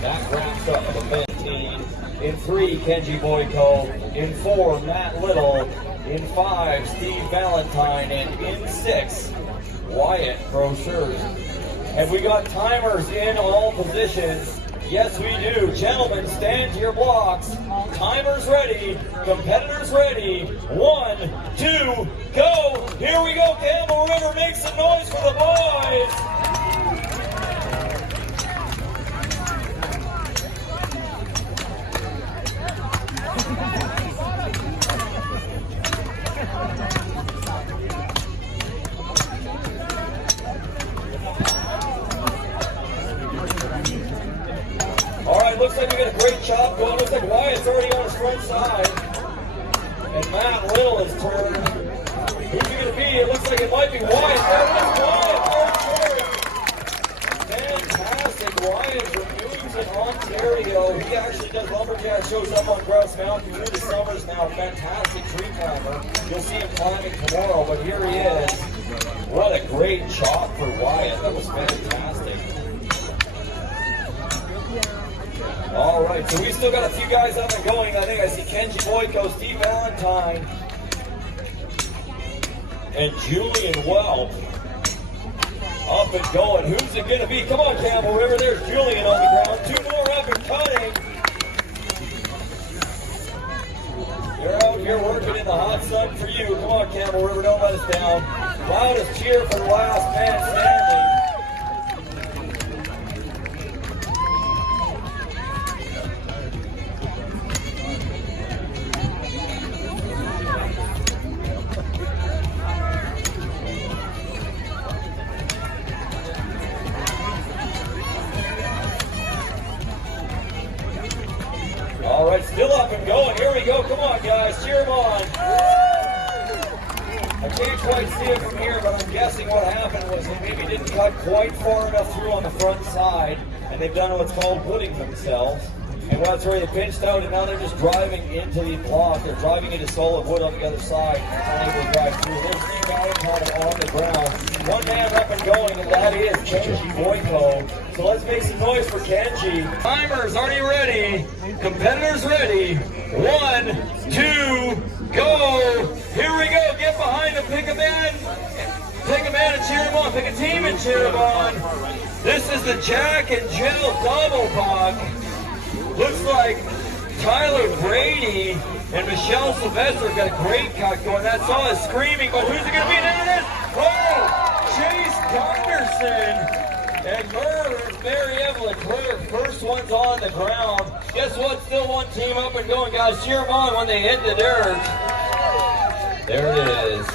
That wraps up the 15. In 3, Kenji Boyko. In 4, Matt Little. In 5, Steve Valentine. And in 6, Wyatt Brochures. And we got timers in all positions. Yes, we do. Gentlemen, stand to your blocks. Timers ready. Competitors ready. 1, 2, go. Here we go. Campbell River, make some noise for the boys. Looks like we got a great chop going. Looks like Wyatt's already on his front side. And Matt Little is turned. Who's it going to be? It looks like it might be Wyatt. There it is, Wyatt. Fantastic. Wyatt from Newton, Ontario. He actually does lumberjack shows up on Grouse Mountain through the summers now. Fantastic tree climber. You'll see him climbing tomorrow, but here he is. What a great chop for Wyatt. That was fantastic. All right, so we still got a few guys up and going. I think I see Kenji Boyko, Steve Valentine, and Julian Welp up and going. Who's it going to be? Come on, Campbell River. There's Julian on the ground. 2 more up and cutting. They're out here working in the hot sun for you. Come on, Campbell River. Don't let us down. Loudest cheer for the last man standing. All right, still up and going. Here we go. Come on, guys. Cheer them on. I can't quite see it from here, but I'm guessing what happened was he maybe didn't cut quite far enough through on the front side. and they've done what's called wooding themselves. And once where they pinched out, and now they're just driving into the block. They're driving into solid wood on the other side, unable to drive through. There's Steve Valentine on the ground. One man up and going, and that is Kenji Boyko. So let's make some noise for Kenji. Timers, are you ready? Competitors ready? 1, 2, go! Here we go. Get behind him. Pick a man. Pick a man and cheer him on. Pick a team and cheer him on. This is the Jack and Jill double buck. Looks like Tyler Brady and Michelle Sylvester got a great cut going. That's all is screaming, but who's it going to be? There it is! Oh! Chase Gunderson and Mary Evelyn Claire. First one's on the ground. Guess what? Still one team up and going, guys. Cheer them on when they hit the dirt. There it is.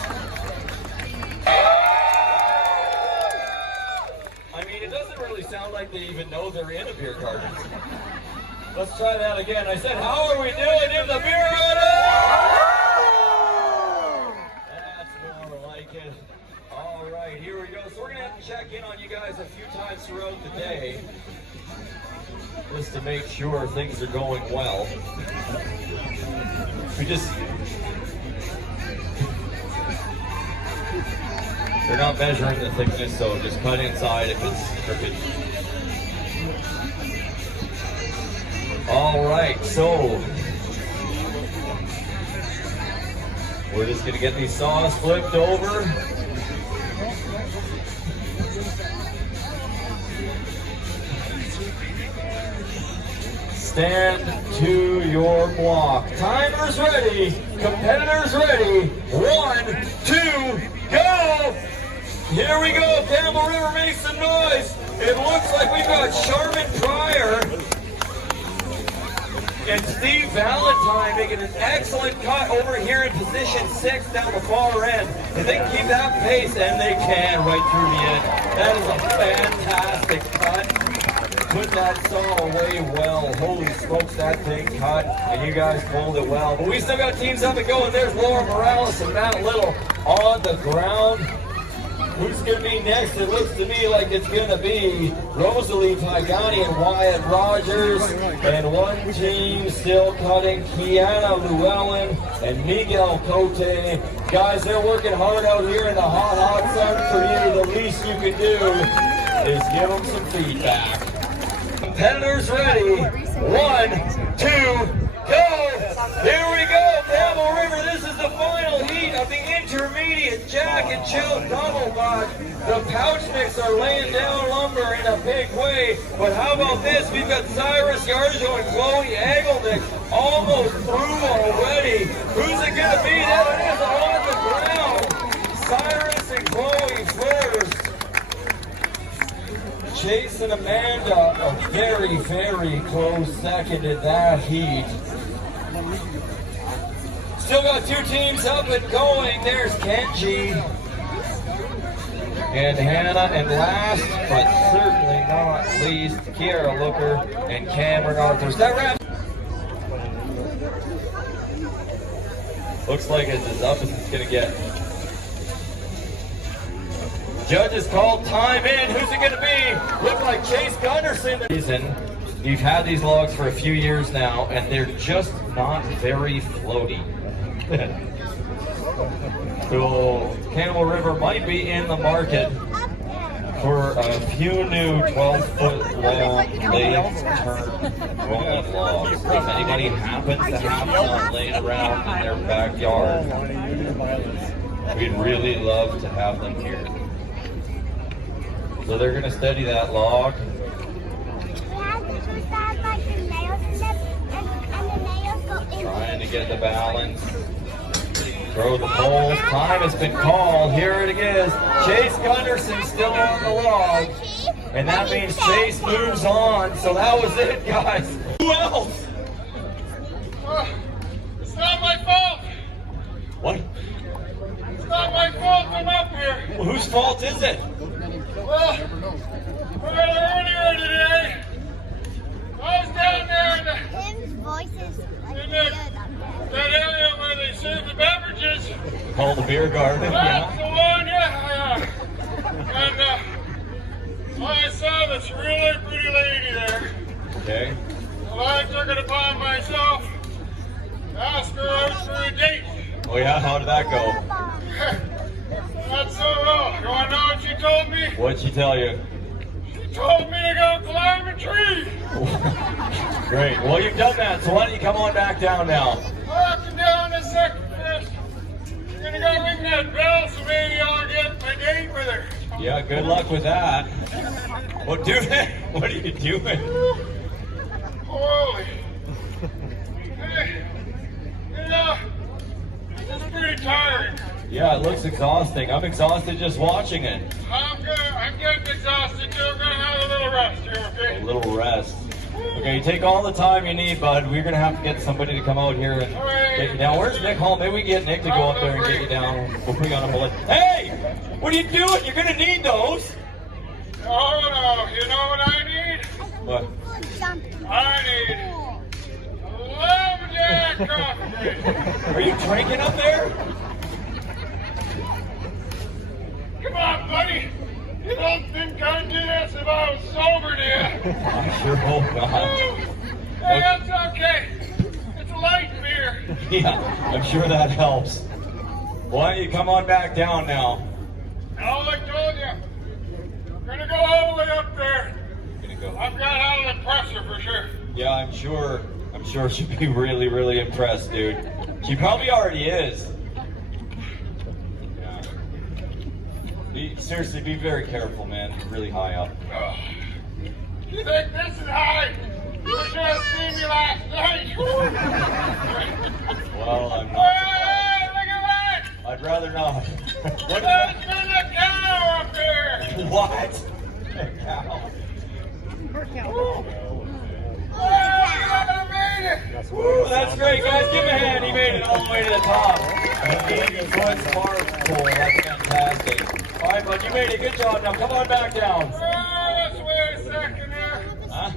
I mean, it doesn't really sound like they even know they're in a beer garden. Let's try that again. I said, how are we doing in the beer garden? That's more like it. All right, here we go. So we're going to have to check in on you guys a few times throughout the day, just to make sure things are going well. They're not measuring the thickness, so just cut inside if it's crooked. All right, so we're just gonna get these saws flipped over. Stand to your block. Timers ready, competitors ready. 1, 2, go! Here we go, Campbell River, make some noise. It looks like we've got Charmin Pryor and Steve Valentine making an excellent cut over here in position 6 down the far end. If they can keep that pace, and they can right through the end. That is a fantastic cut. Put that saw away well. Holy smokes, that thing cut, and you guys pulled it well. But we still got teams up and going. There's Laura Morales and Matt Little on the ground. Who's going to be next? It looks to me like it's going to be Rosalie Pagani and Wyatt Rogers. And one team still cutting, Kiana Llewellyn and Miguel Cote. Guys, they're working hard out here in the hot, hot sun for you. The least you can do is give them some feedback. Competitors ready. 1, 2, go! Here we go, Campbell River. This is the final heat of the intermediate Jack and Jill double buck. The pouch mix are laying down lumber in a big way. But how about this? We've got Cyrus Yarjo and Chloe Egelnick almost through already. Who's it going to be? That is on the ground. Cyrus and Chloe first. Chase and Amanda, a very, very close second in that heat. Still got two teams up and going. There's Kenji and Hannah, and last but certainly not least, Kiara Looker and Cameron Arthurs. That wrap. Looks like it's as up as it's gonna get. Judges called time in. Who's it gonna be? Looks like Chase Gunderson. We've had these logs for a few years now, and they're just not very floaty. So Campbell River might be in the market for a few new 12-foot long lathe-turn rolling logs. If anybody happens to have some laying around in their backyard, we'd really love to have them here. So they're going to study that log. Trying to get the balance. Throw the poles. Time has been called. Here it is. Chase Gunderson still on the log. And that means Chase moves on. So that was it, guys. Who else? It's not my fault. What? It's not my fault I'm up here. Well, whose fault is it? Well, earlier today, I was down there in Tim's voice is like that area where they serve the beverages. Called the beer garden. That's the one, yeah. And I saw this really pretty lady there. Okay. Well, I took it upon myself to ask her out for a date. Oh yeah, how did that go? Not so well. You want to know what she told me? What'd she tell you? She told me to go climb a tree. Great. Well, you've done that, so why don't you come on back down now? Walking down the second first. You're going to go ring that bell so maybe I'll get my date with her. Yeah, good luck with that. Well, dude, what are you doing? Holy. Hey, you know, this is pretty tiring. Yeah, it looks exhausting. I'm exhausted just watching it. I'm getting exhausted too. I'm gonna have a little rest here, okay? A little rest. Okay, take all the time you need, bud. We're gonna have to get somebody to come out here and get you down. Where's Nick home? Maybe we get Nick to go up there and get you down. We'll put you on a bullet. Hey! What are you doing? You're gonna need those. Oh no, you know what I need? What? I need lumberjack coffee. Are you drinking up there? Come on, buddy. You don't think I'd do this if I was sober, do you? I sure hope not. Hey, that's okay. It's a light beer. Yeah, I'm sure that helps. Why don't you come on back down now? All I told you. I'm gonna go all the way up there. Gonna go. I've got out of the presser for sure. Yeah, I'm sure she'd be really, really impressed, dude. She probably already is. Yeah. Seriously, be very careful, man. You're really high up. You think this is high? You should have seen me last night. Well, I'm not. Hey, look at that! I'd rather not. What? There's been a cow up there. What? A cow. Oh, I made it! Woo, that's great, guys. Give him a hand. He made it all the way to the top. Good smart pull. That's fantastic. All right, bud, you made it. Good job. Now come on back down. Oh, let's wait a second here. Huh?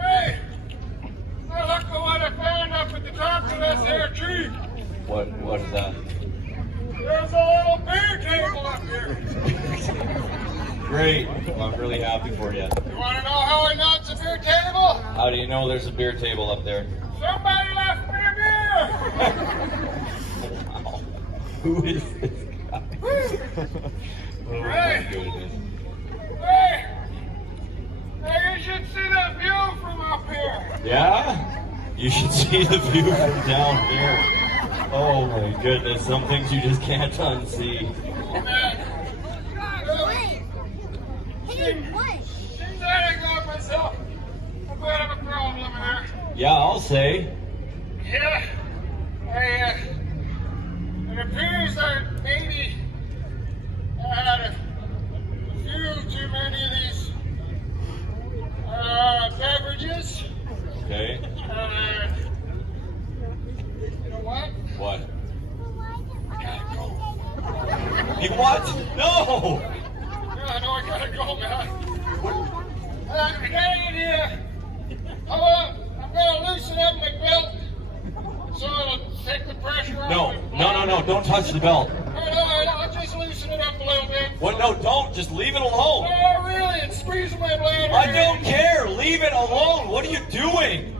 Hey, look at what I found up at the top of this here tree. What is that? There's a little beer table up here. Great. Well, I'm really happy for you. You want to know how I got the beer table? How do you know there's a beer table up there? Somebody left me a beer. Wow. Who is this guy? Oh my goodness. Hey, you should see the view from up here. Yeah? You should see the view from down here. Oh my goodness, some things you just can't unsee. Hey, what? Since I got myself a bit of a problem here. Yeah, I'll say. Yeah, it appears that maybe I had a few too many of these beverages. Okay. You know what? What? I gotta go. You what? No! Yeah, I know I gotta go, man. I'm gonna loosen up my belt so it'll take the pressure off. No, don't touch the belt. I'll just loosen it up a little bit. What? No, don't. Just leave it alone. Oh, really? It's squeezing my bladder. I don't care. Leave it alone. What are you doing?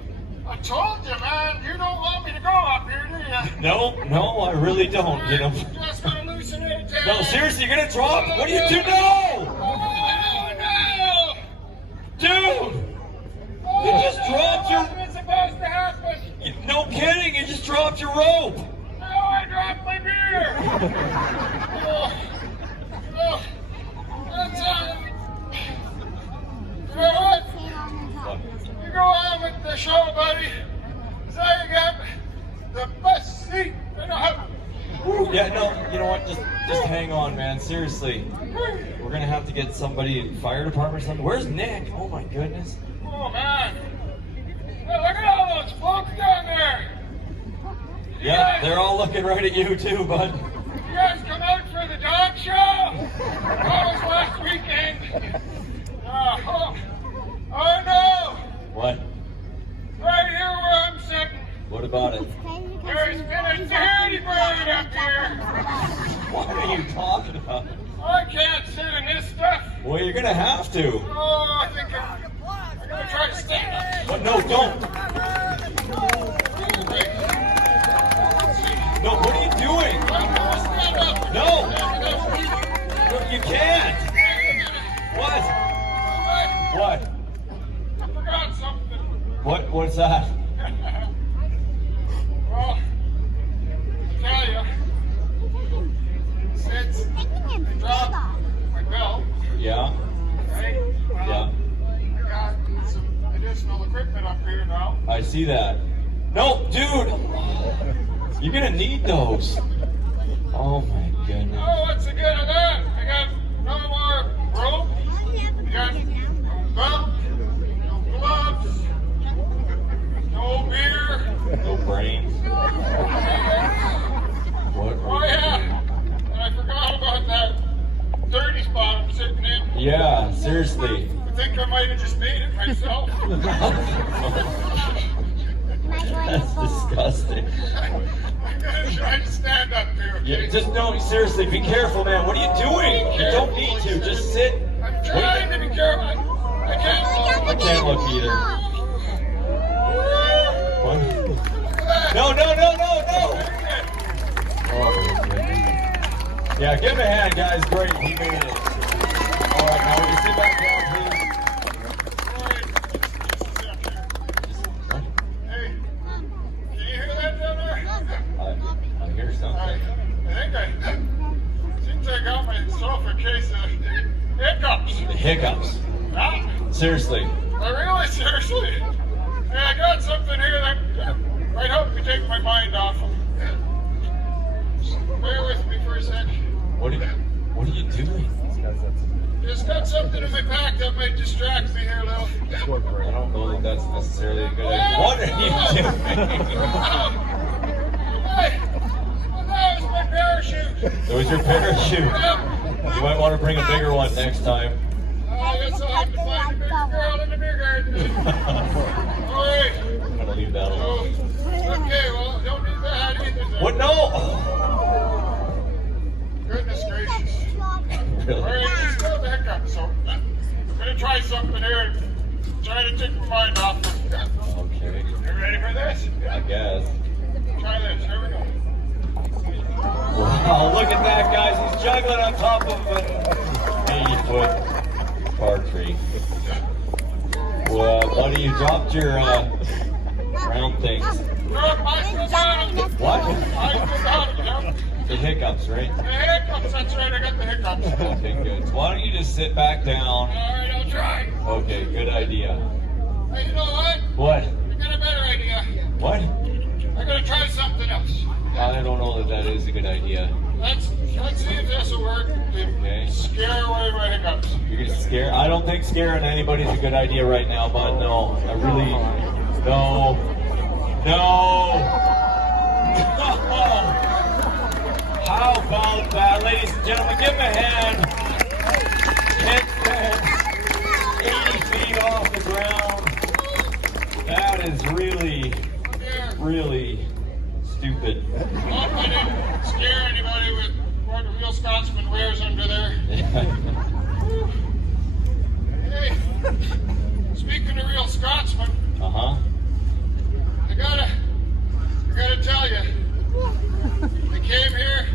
I told you, man. You don't want me to go up here, do you? No, I really don't. You know. I'm just gonna loosen it down. No, seriously, you're gonna drop. What do you do? No! Oh, no! Dude! You just dropped your... What's supposed to happen? No kidding, you just dropped your rope. No, I dropped my beer. That's you know what? You go on with the show, buddy. So you got the best seat in the house. Yeah, no, you know what? Just hang on, man. Seriously. We're gonna have to get somebody, fire department or something. Where's Nick? Oh my goodness. Oh, man. Hey, look at all those folks down there. Yeah, they're all looking right at you too, bud. You guys come out for the dog show? That was last weekend. Oh no! What? Right here where I'm sitting, What about it? there's been a dirty bird up here. What are you talking about? I can't sit in this stuff. Well, you're gonna have to. Oh, I think I'm gonna try to stand up. What? No, don't. No, what are you doing? No. You can't. What? What? I forgot something. What's that? Well, I tell you, since I dropped my belt, Yeah. right? Well, Yeah. I got some additional equipment up here now. I see that. No, dude. You're gonna need those. Oh my goodness. Oh, what's the good of that? I got no more rope. I got no belt, no gloves, no beer. No brains. What? Oh yeah, and I forgot about that dirty spot I'm sitting in. Yeah, seriously. I think I might have just made it myself. That's disgusting. I'm gonna try to stand up here, okay? Yeah, just no, seriously, be careful, man. What are you doing? You don't need to. Just sit. I'm trying to be careful. I can't look. I can't look either. What? No, no, no, no, no! Oh, my goodness. Yeah, give him a hand, guys. Great, he made it. All right, now will you sit back down, please? Hey, can you hear that down there? I hear something. I think I got myself a case of hiccups. The hiccups. Huh? Seriously. Really, seriously. Hey, I got something here that might help me take my mind off of. Bear with me for a sec. What are you doing? Just got something in my pack that might distract me here a little. I don't know that that's necessarily a good idea. What are you doing? Hey, well, that was my parachute. It was your parachute. You might want to bring a bigger one next time. I guess I'll have to find a bigger girl in the beer garden. All right. I'm gonna leave that alone. Okay, well, don't need that either. Then. What? No! Goodness gracious. All Really? right, let's go the hiccup. So, I'm gonna try something here and try to take my mind off. Okay. You ready for this? I guess. Try this. Here we go. Wow, look at that, guys. He's juggling on top of an 80-foot car tree. Well, buddy, you dropped your round things. Look, I still got it. What? I still got it, yep. The hiccups, right? The hiccups, that's right. I got the hiccups. Okay, good. So why don't you just sit back down? All right, I'll try. Okay, good idea. Hey, you know what? What? I got a better idea. What? I'm gonna try something else. I don't know that that is a good idea. Let's see if this will work to Okay. scare away my hiccups. You're gonna scare? I don't think scaring anybody's a good idea right now, bud. No, I really, no, no. How about that, ladies and gentlemen? Give him a hand. Kick that 80 feet off the ground. That is really, really stupid. Hope I didn't scare anybody with what a real Scotsman wears under there. Hey, speaking of real Scotsman, Uh-huh. I gotta tell you, I came here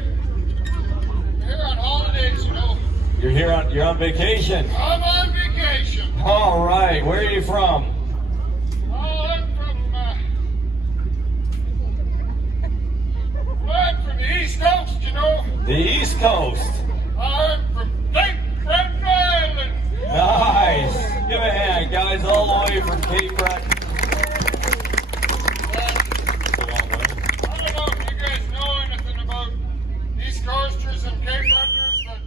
on holidays, you know. You're on vacation. I'm on vacation. All right, where are you from? Oh, I'm from the East Coast, you know. The East Coast. I'm from Cape Breton Island. Nice. Give a hand, guys, all the way from Cape Breton. I don't know if you guys know anything about East Coasters and Cape Bretoners, but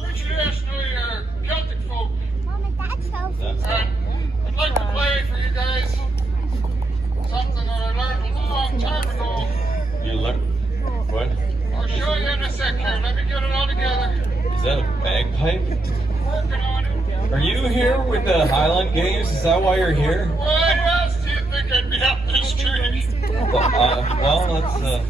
we're traditionally Celtic folk. That's And I'd like to play for you guys something that I learned a long time ago. you learn. What? I'll show you in a sec here. Let me get it all together. Is that a bagpipe? Working on it. Are you here with the Highland Games? Is that why you're here? Why else do you think I'd be up this tree? Well, that's a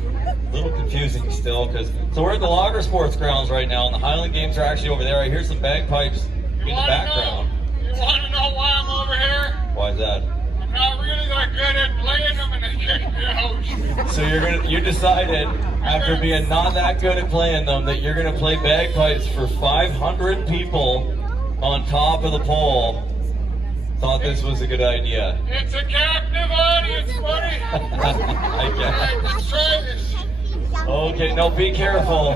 little confusing still, because so we're at the Lager Sports Grounds right now, and the Highland Games are actually over there. I hear some bagpipes in the background. You want to know why I'm over here? Why is that? I'm not really that good at playing them and they kick me out. So you decided after being not that good at playing them that you're gonna play bagpipes for 500 people on top of the pole. Thought this was a good idea. It's a captive audience, buddy. I guess. Alright, let's try this. Okay, no, be careful.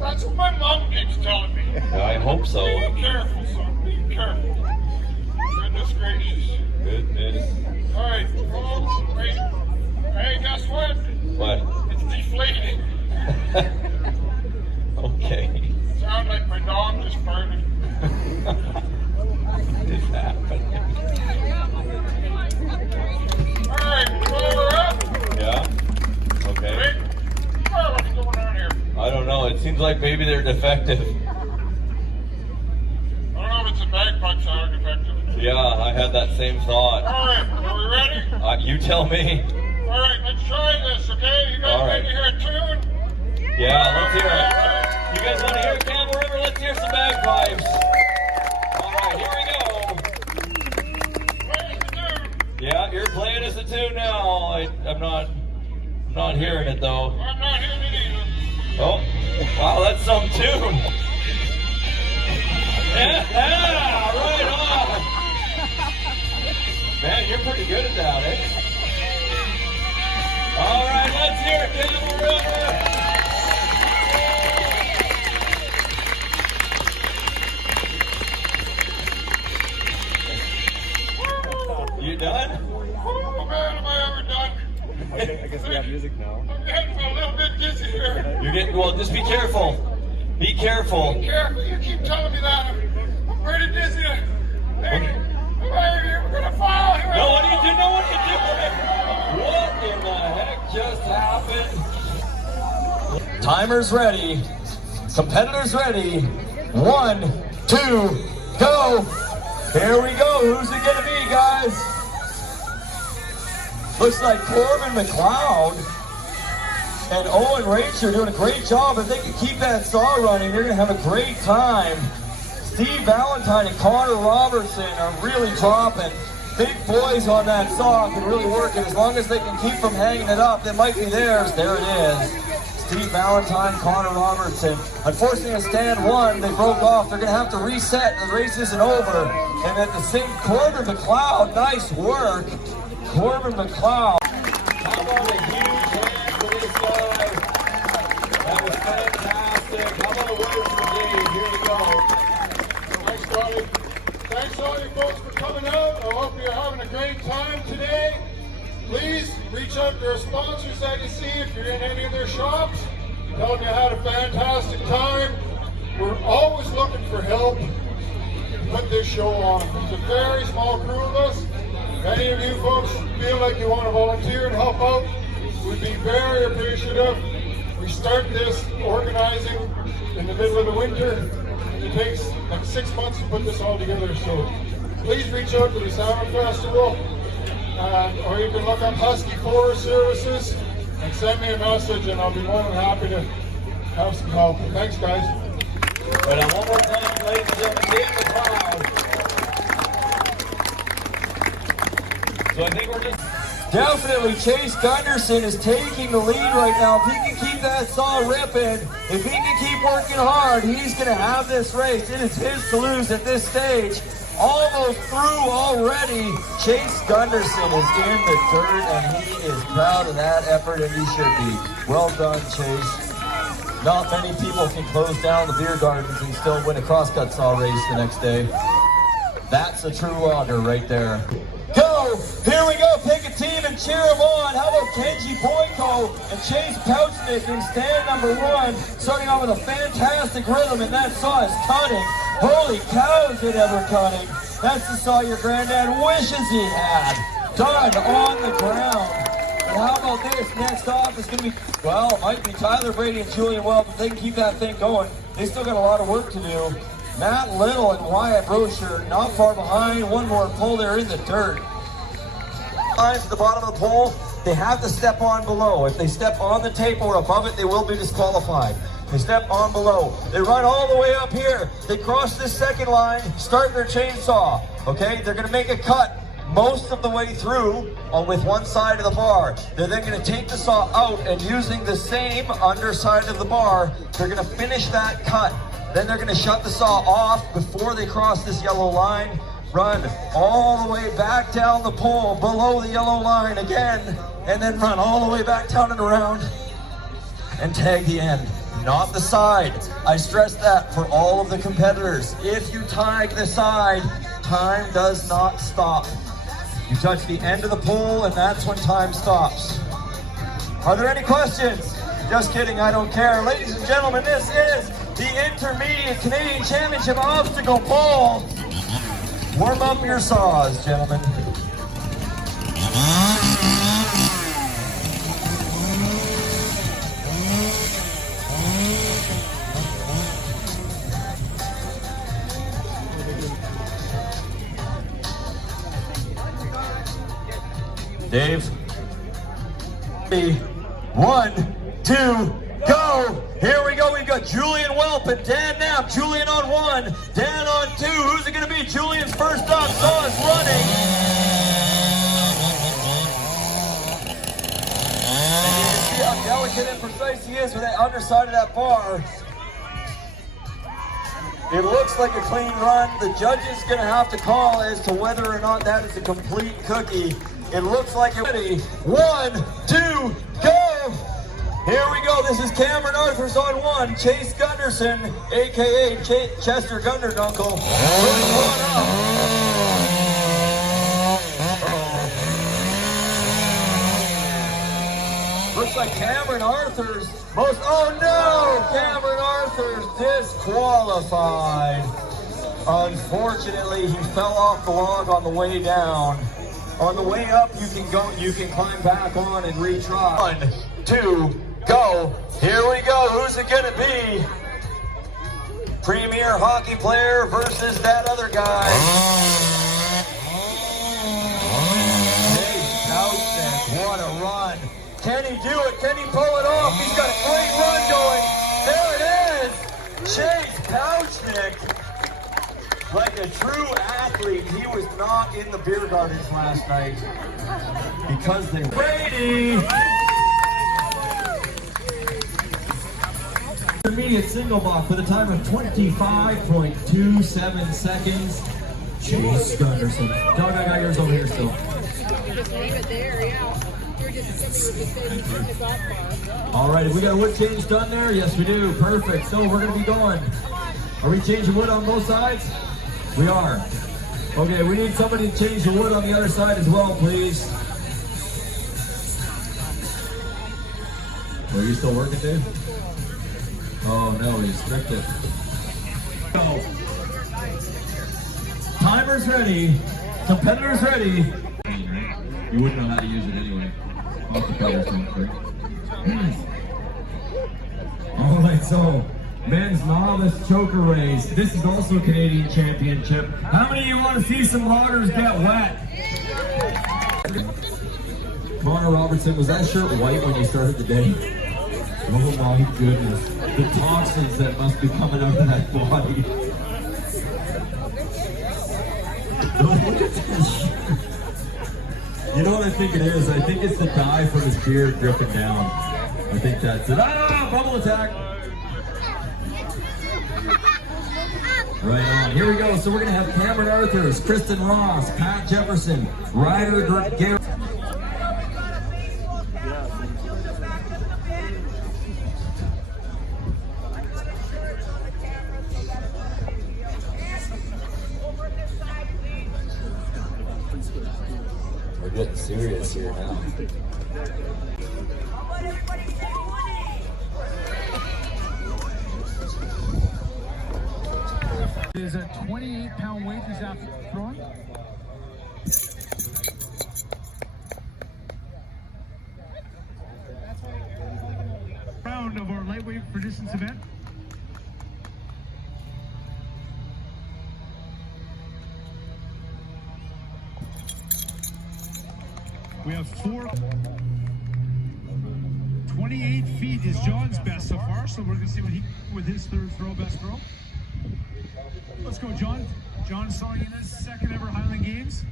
That's what my mom keeps telling me. I hope so. Be careful, son. Be careful. Goodness gracious. Goodness. Alright, oh, wait. Hey, guess what? What? It's deflating. Okay. Sound like my dog just farted. What is happening? Alright, well, we're up. Yeah? Okay. Wait. Oh, what's going on here? I don't know. It seems like maybe they're defective. I don't know if it's a bagpipe sound defective. Yeah, I had that same thought. Alright, are we ready? You tell me. Alright, let's try this, okay? You guys All ready right. to hear a tune? Yeah, let's hear it. You guys want to hear Camel River? Let's hear some bagpipes. All right, here we go. Where's the tune? Yeah, you're playing us a tune now. I'm not hearing it though. I'm not hearing it either. Oh, wow, that's some tune. Yeah, right on. Man, you're pretty good at that, eh? All right, let's hear it, Camel River. You done? Oh man, am I ever done? I guess we have music now. I'm getting a little bit dizzy here. You're getting, well, just be careful. Be careful. Be careful, you keep telling me that. I'm pretty dizzy. Hey, you're gonna fall here. No, what are you doing? No, what are you doing? What in the heck just happened? Timer's ready. Competitors ready. 1, 2, go. Here we go. Who's it gonna be, guys? Looks like Corbin McLeod and Owen Rach are doing a great job. If they can keep that saw running, they're gonna have a great time. Steve Valentine and Connor Robertson are really dropping. Big boys on that saw can really work it. As long as they can keep from hanging it up, it might be theirs. There it is. Steve Valentine, Connor Robertson. Unfortunately, in stand one, they broke off. They're going to have to reset. The race isn't over. And at the same, Corbin McLeod, nice work. Corbin McLeod. How about a huge hand for this guy? That was fantastic. How about a word for Dave? Here we go. Thanks, Scotty. Thanks all you folks for coming out. I hope you're having a great time today. Please reach out to our sponsors that you see if you're in any of their shops. Tell them you had a fantastic time. We're always looking for help to put this show on. It's a very small crew of us. If any of you folks feel like you want to volunteer and help out, we'd be very appreciative. We start this organizing in the middle of the winter. It takes like 6 months to put this all together, so please reach out to the Salmon Festival, or you can look up Husky Forest Services and send me a message, and I'll be more than happy to have some help. Thanks, guys. But one more time, ladies and gentlemen, Dave McLeod. So I think we're just... Definitely, Chase Gunderson is taking the lead right now. If he can keep that saw ripping, if he can keep working hard, he's going to have this race. It is his to lose at this stage. Almost through already. Chase Gunderson is in the dirt, and he is proud of that effort, and he should be. Well done, Chase. Not many people can close down the beer gardens and still win a crosscut saw race the next day. That's a true logger right there. Go! Here we go! Pick a team and cheer them on! How about Kenji Boyko and Chase Pouchnick in stand number 1, starting off with a fantastic rhythm, and that saw is cutting. Holy cow, is it ever cutting? That's the saw your granddad wishes he had. Done on the ground. And how about this? Next off is going to be, well, it might be Tyler Brady and Julian Welp. If they can keep that thing going, they still got a lot of work to do. Matt Little and Wyatt Brosher not far behind. One more pull, they're in the dirt. To the bottom of the pole, they have to step on below. If they step on the tape or above it, they will be disqualified. They step on below. They run all the way up here. They cross this second line, start their chainsaw. Okay, they're gonna make a cut most of the way through with one side of the bar. They're then gonna take the saw out and using the same underside of the bar, they're gonna finish that cut. Then they're gonna shut the saw off before they cross this yellow line, run all the way back down the pole below the yellow line again, and then run all the way back down and around and tag the end, not the side. I stress that for all of the competitors. If you tag the side, time does not stop. You touch the end of the pole and that's when time stops. Are there any questions? Just kidding, I don't care. Ladies and gentlemen, this is the Intermediate Canadian Championship Obstacle Pole. Warm up your saws, gentlemen. Dave. 1, 2, go! Here we go. We've got Julian Welp and Dan Knapp. Julian on 1, Dan on 2. Who's it going to be? Julian's first up. Saw is running. And you can see how delicate and precise he is with that underside of that bar. It looks like a clean run. The judge is going to have to call as to whether or not that is a complete cookie. It looks like it's ready. 1, 2, go! Here we go. This is Cameron Arthurs on 1. Chase Gunderson, a.k.a. Chester Gunderdunkel. Looks like Cameron Arthurs oh no! Cameron Arthurs disqualified. Unfortunately, he fell off the log on the way down. On the way up, you can climb back on and retry. 1, 2, go. Here we go. Who's it gonna be? Premier hockey player versus that other guy. Hey, Chauchnik, what a run. Can he do it? Can he pull it off? He's got a great run going. There it is. Chase Chauchnik. Like a true athlete, he was not in the beer gardens last night because they Brady. Intermediate single block with a time of 25.27 seconds. Chase Gunderson. Doug, I got yours over here still. Just leave it there, yeah. You're just All right, we got a wood change done there? Yes, we do. Perfect. So we're going to be going. Are we changing wood on both sides? We are. Okay, we need somebody to change the wood on the other side as well, please. Are you still working, Dave? Oh no, he's stripped it. Go. Timer's ready. Competitors ready. You wouldn't know how to use it anyway. All right, so men's novice choker race. This is also a Canadian championship. How many of you want to see some loggers get wet? Connor Robertson, was that shirt white when you started the day? Oh my goodness. The toxins that must be coming out of that body. Look at this shirt. You know what I think it is? I think it's the dye from his beard dripping down. I think that's it. Ah, bubble attack. Right on. Here we go. So we're going to have Cameron Arthurs, Kristen Ross, Pat Jefferson, Ryder Garrett. We're getting serious here now. Is a 28-pound weight is after throwing. Round of our lightweight for distance event. We have 28 feet is John's best so far, so we're gonna see what he with his third throw, best throw. Let's go, John. John Salinas, second ever Highland Games.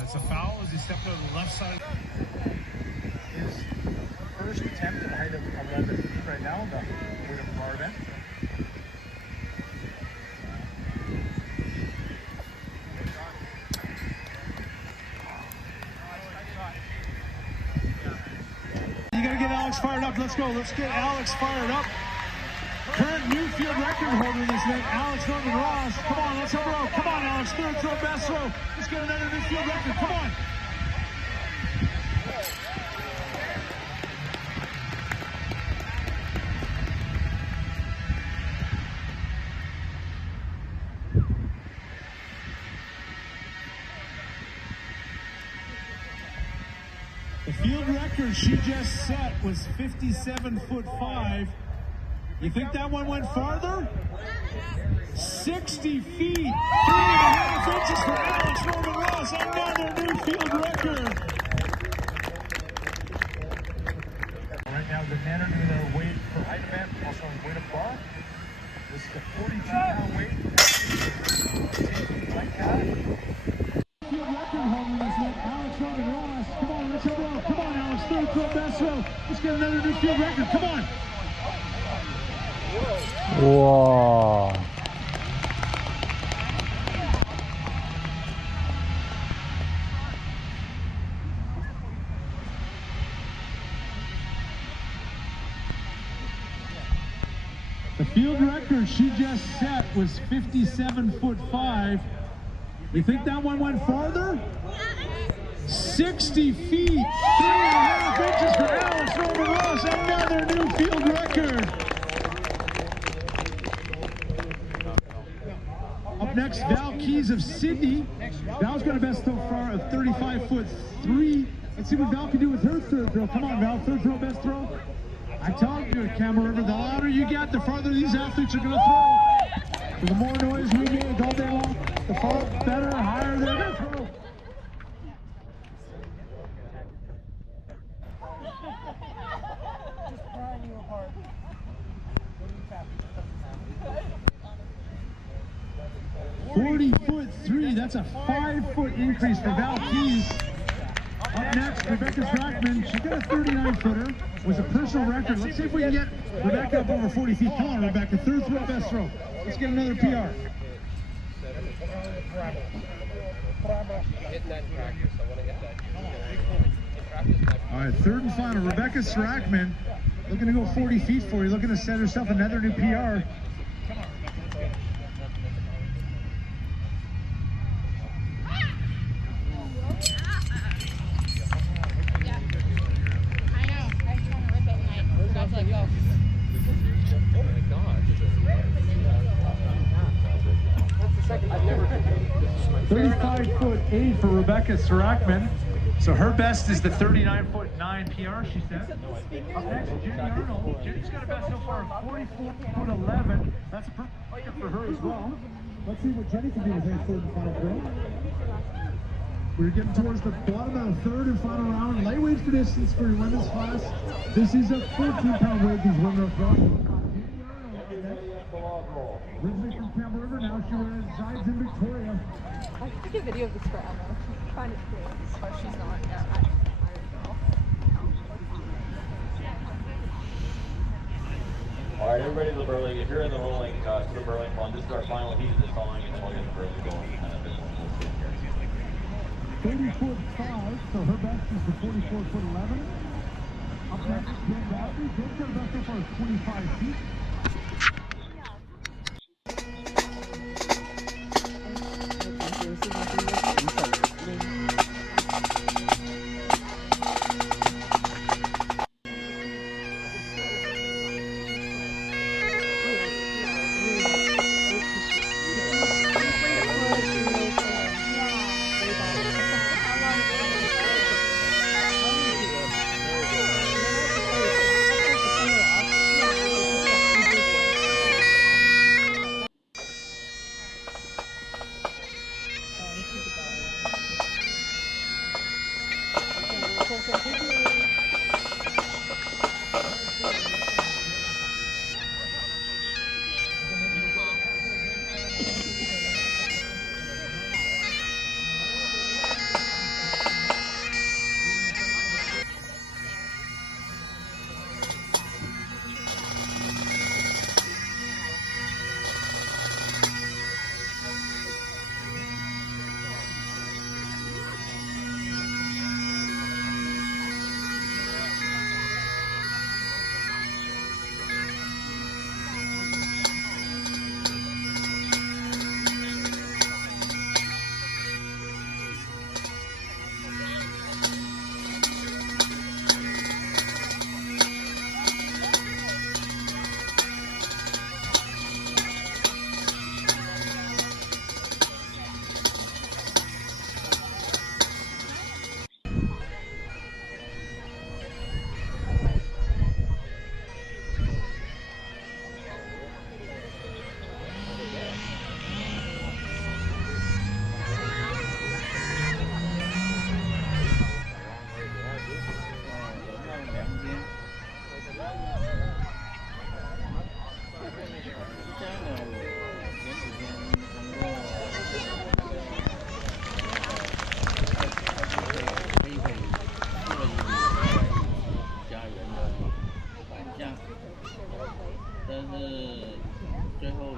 It's a foul as he stepped on the left side. His first attempt at height of 11 feet right now, the weight of bar event. You gotta get Alex fired up. Let's go. Let's get Alex fired up. Current new field record holder in this event, Alex Norman Ross. Come on, let's have a row. Come on, Alex. Third throw, best throw. Let's get another new field record. Come on. The field record she just set was 57'5". You think that one went farther? 60 feet, 3.5 inches for Alex Norman Ross, another new field record. Right now, the men are doing their weight for height event, also weight of bar. This is a 42-pound weight. Like that. Field record holder in this event, Alex Norman Ross. Come on, let's have a row. Come on, Alex, third throw, best throw. Let's get another new field record. Come on. Whoa. The field record she just set was 57'5". You think that one went farther? 60 feet, 3.5 inches for Alex Norman Ross, another new field record. Up next, Val Keys of Sydney. Val's got a best so far of 35'3". Let's see what Val can do with her third throw. Come on, Val, third throw, best throw. I told you, Camera River, the louder you get, the farther these athletes are going to throw. So the more noise we make all day long, the far better, higher they're going to throw. .40'3". That's a 5-foot increase for Val Keys. Up next, Rebecca Strackman. She got a 39-footer. Was a personal record. Let's see if we can get Rebecca up over 40 feet. Come on, Rebecca. Third throw, best throw. Let's get another PR. All right, third and final. Rebecca Strackman looking to go 40 feet for you. Looking to set herself another new PR. .35'8" for Rebecca Strackman. So her best is the 39'9" PR, she said. Up next, Jenny Arnold. Jenny's got a best so far of 44'11". That's a perfect record for her as well. Let's see what Jenny can do with her third and final throw. We're getting towards the bottom of the third and final round. Lightweight for distance for your women's class. This is a 14-pound weight these women are throwing. Originally from Campbell River, now she resides in Victoria. I took a video of this for Emma. I find it cool. But she's not. Yeah, All right, everybody to the Burling. If you're in the rolling, to the Burling one, this is our final heat of this calling, and then we'll get the Burling going. 30'5", so her best is the 44'11". Up next, Jen Godfrey. Jen's got a best so far of 25 feet. 但是最后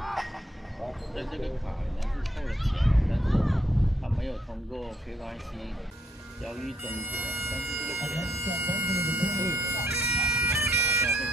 在这个卡里面是扣了钱，但是他没有通过 KYC 交易中国，但是这个钱好像会被。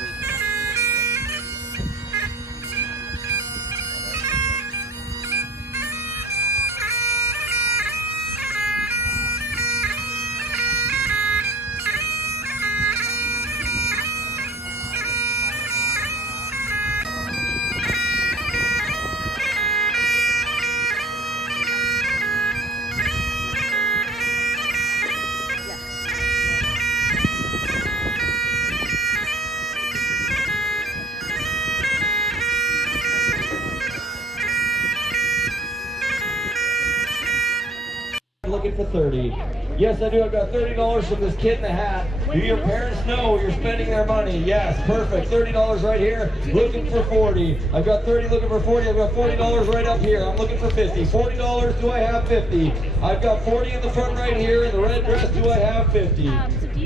Looking for 30. Yes, I do. I've got $30 from this kid in the hat. Do your parents know you're spending their money? Yes, perfect. $30 right here. Looking for 40. I've got 30 looking for 40. I've got $40 right up here. I'm looking for 50. $40. Do I have 50? I've got 40 in the front right here. In the red dress, do I have 50?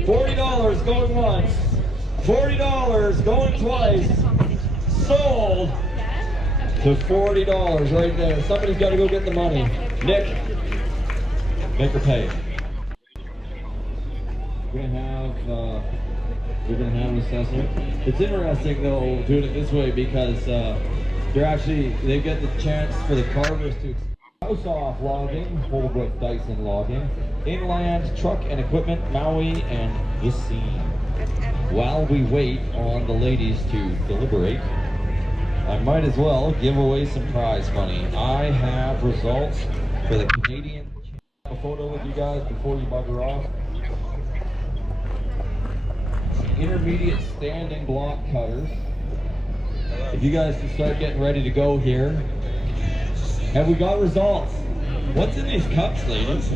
$40 going once. $40 going twice. Sold to $40 right there. Somebody's got to go get the money. Nick. Make her pay. We're gonna have an assessment. It's interesting though doing it this way because they get the chance for the carvers to house off logging, Holbrook Dyson logging, inland truck and equipment, Maui, and the scene. While we wait on the ladies to deliberate, I might as well give away some prize money. I have results for the Canadian. A photo with you guys before you bugger off. Intermediate standing block cutters. If you guys can start getting ready to go here. Have we got results? What's in these cups, ladies?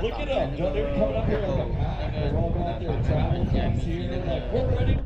Look at them. They're coming up here like a pack. They're all out there traveling cups here. They're like, we're ready.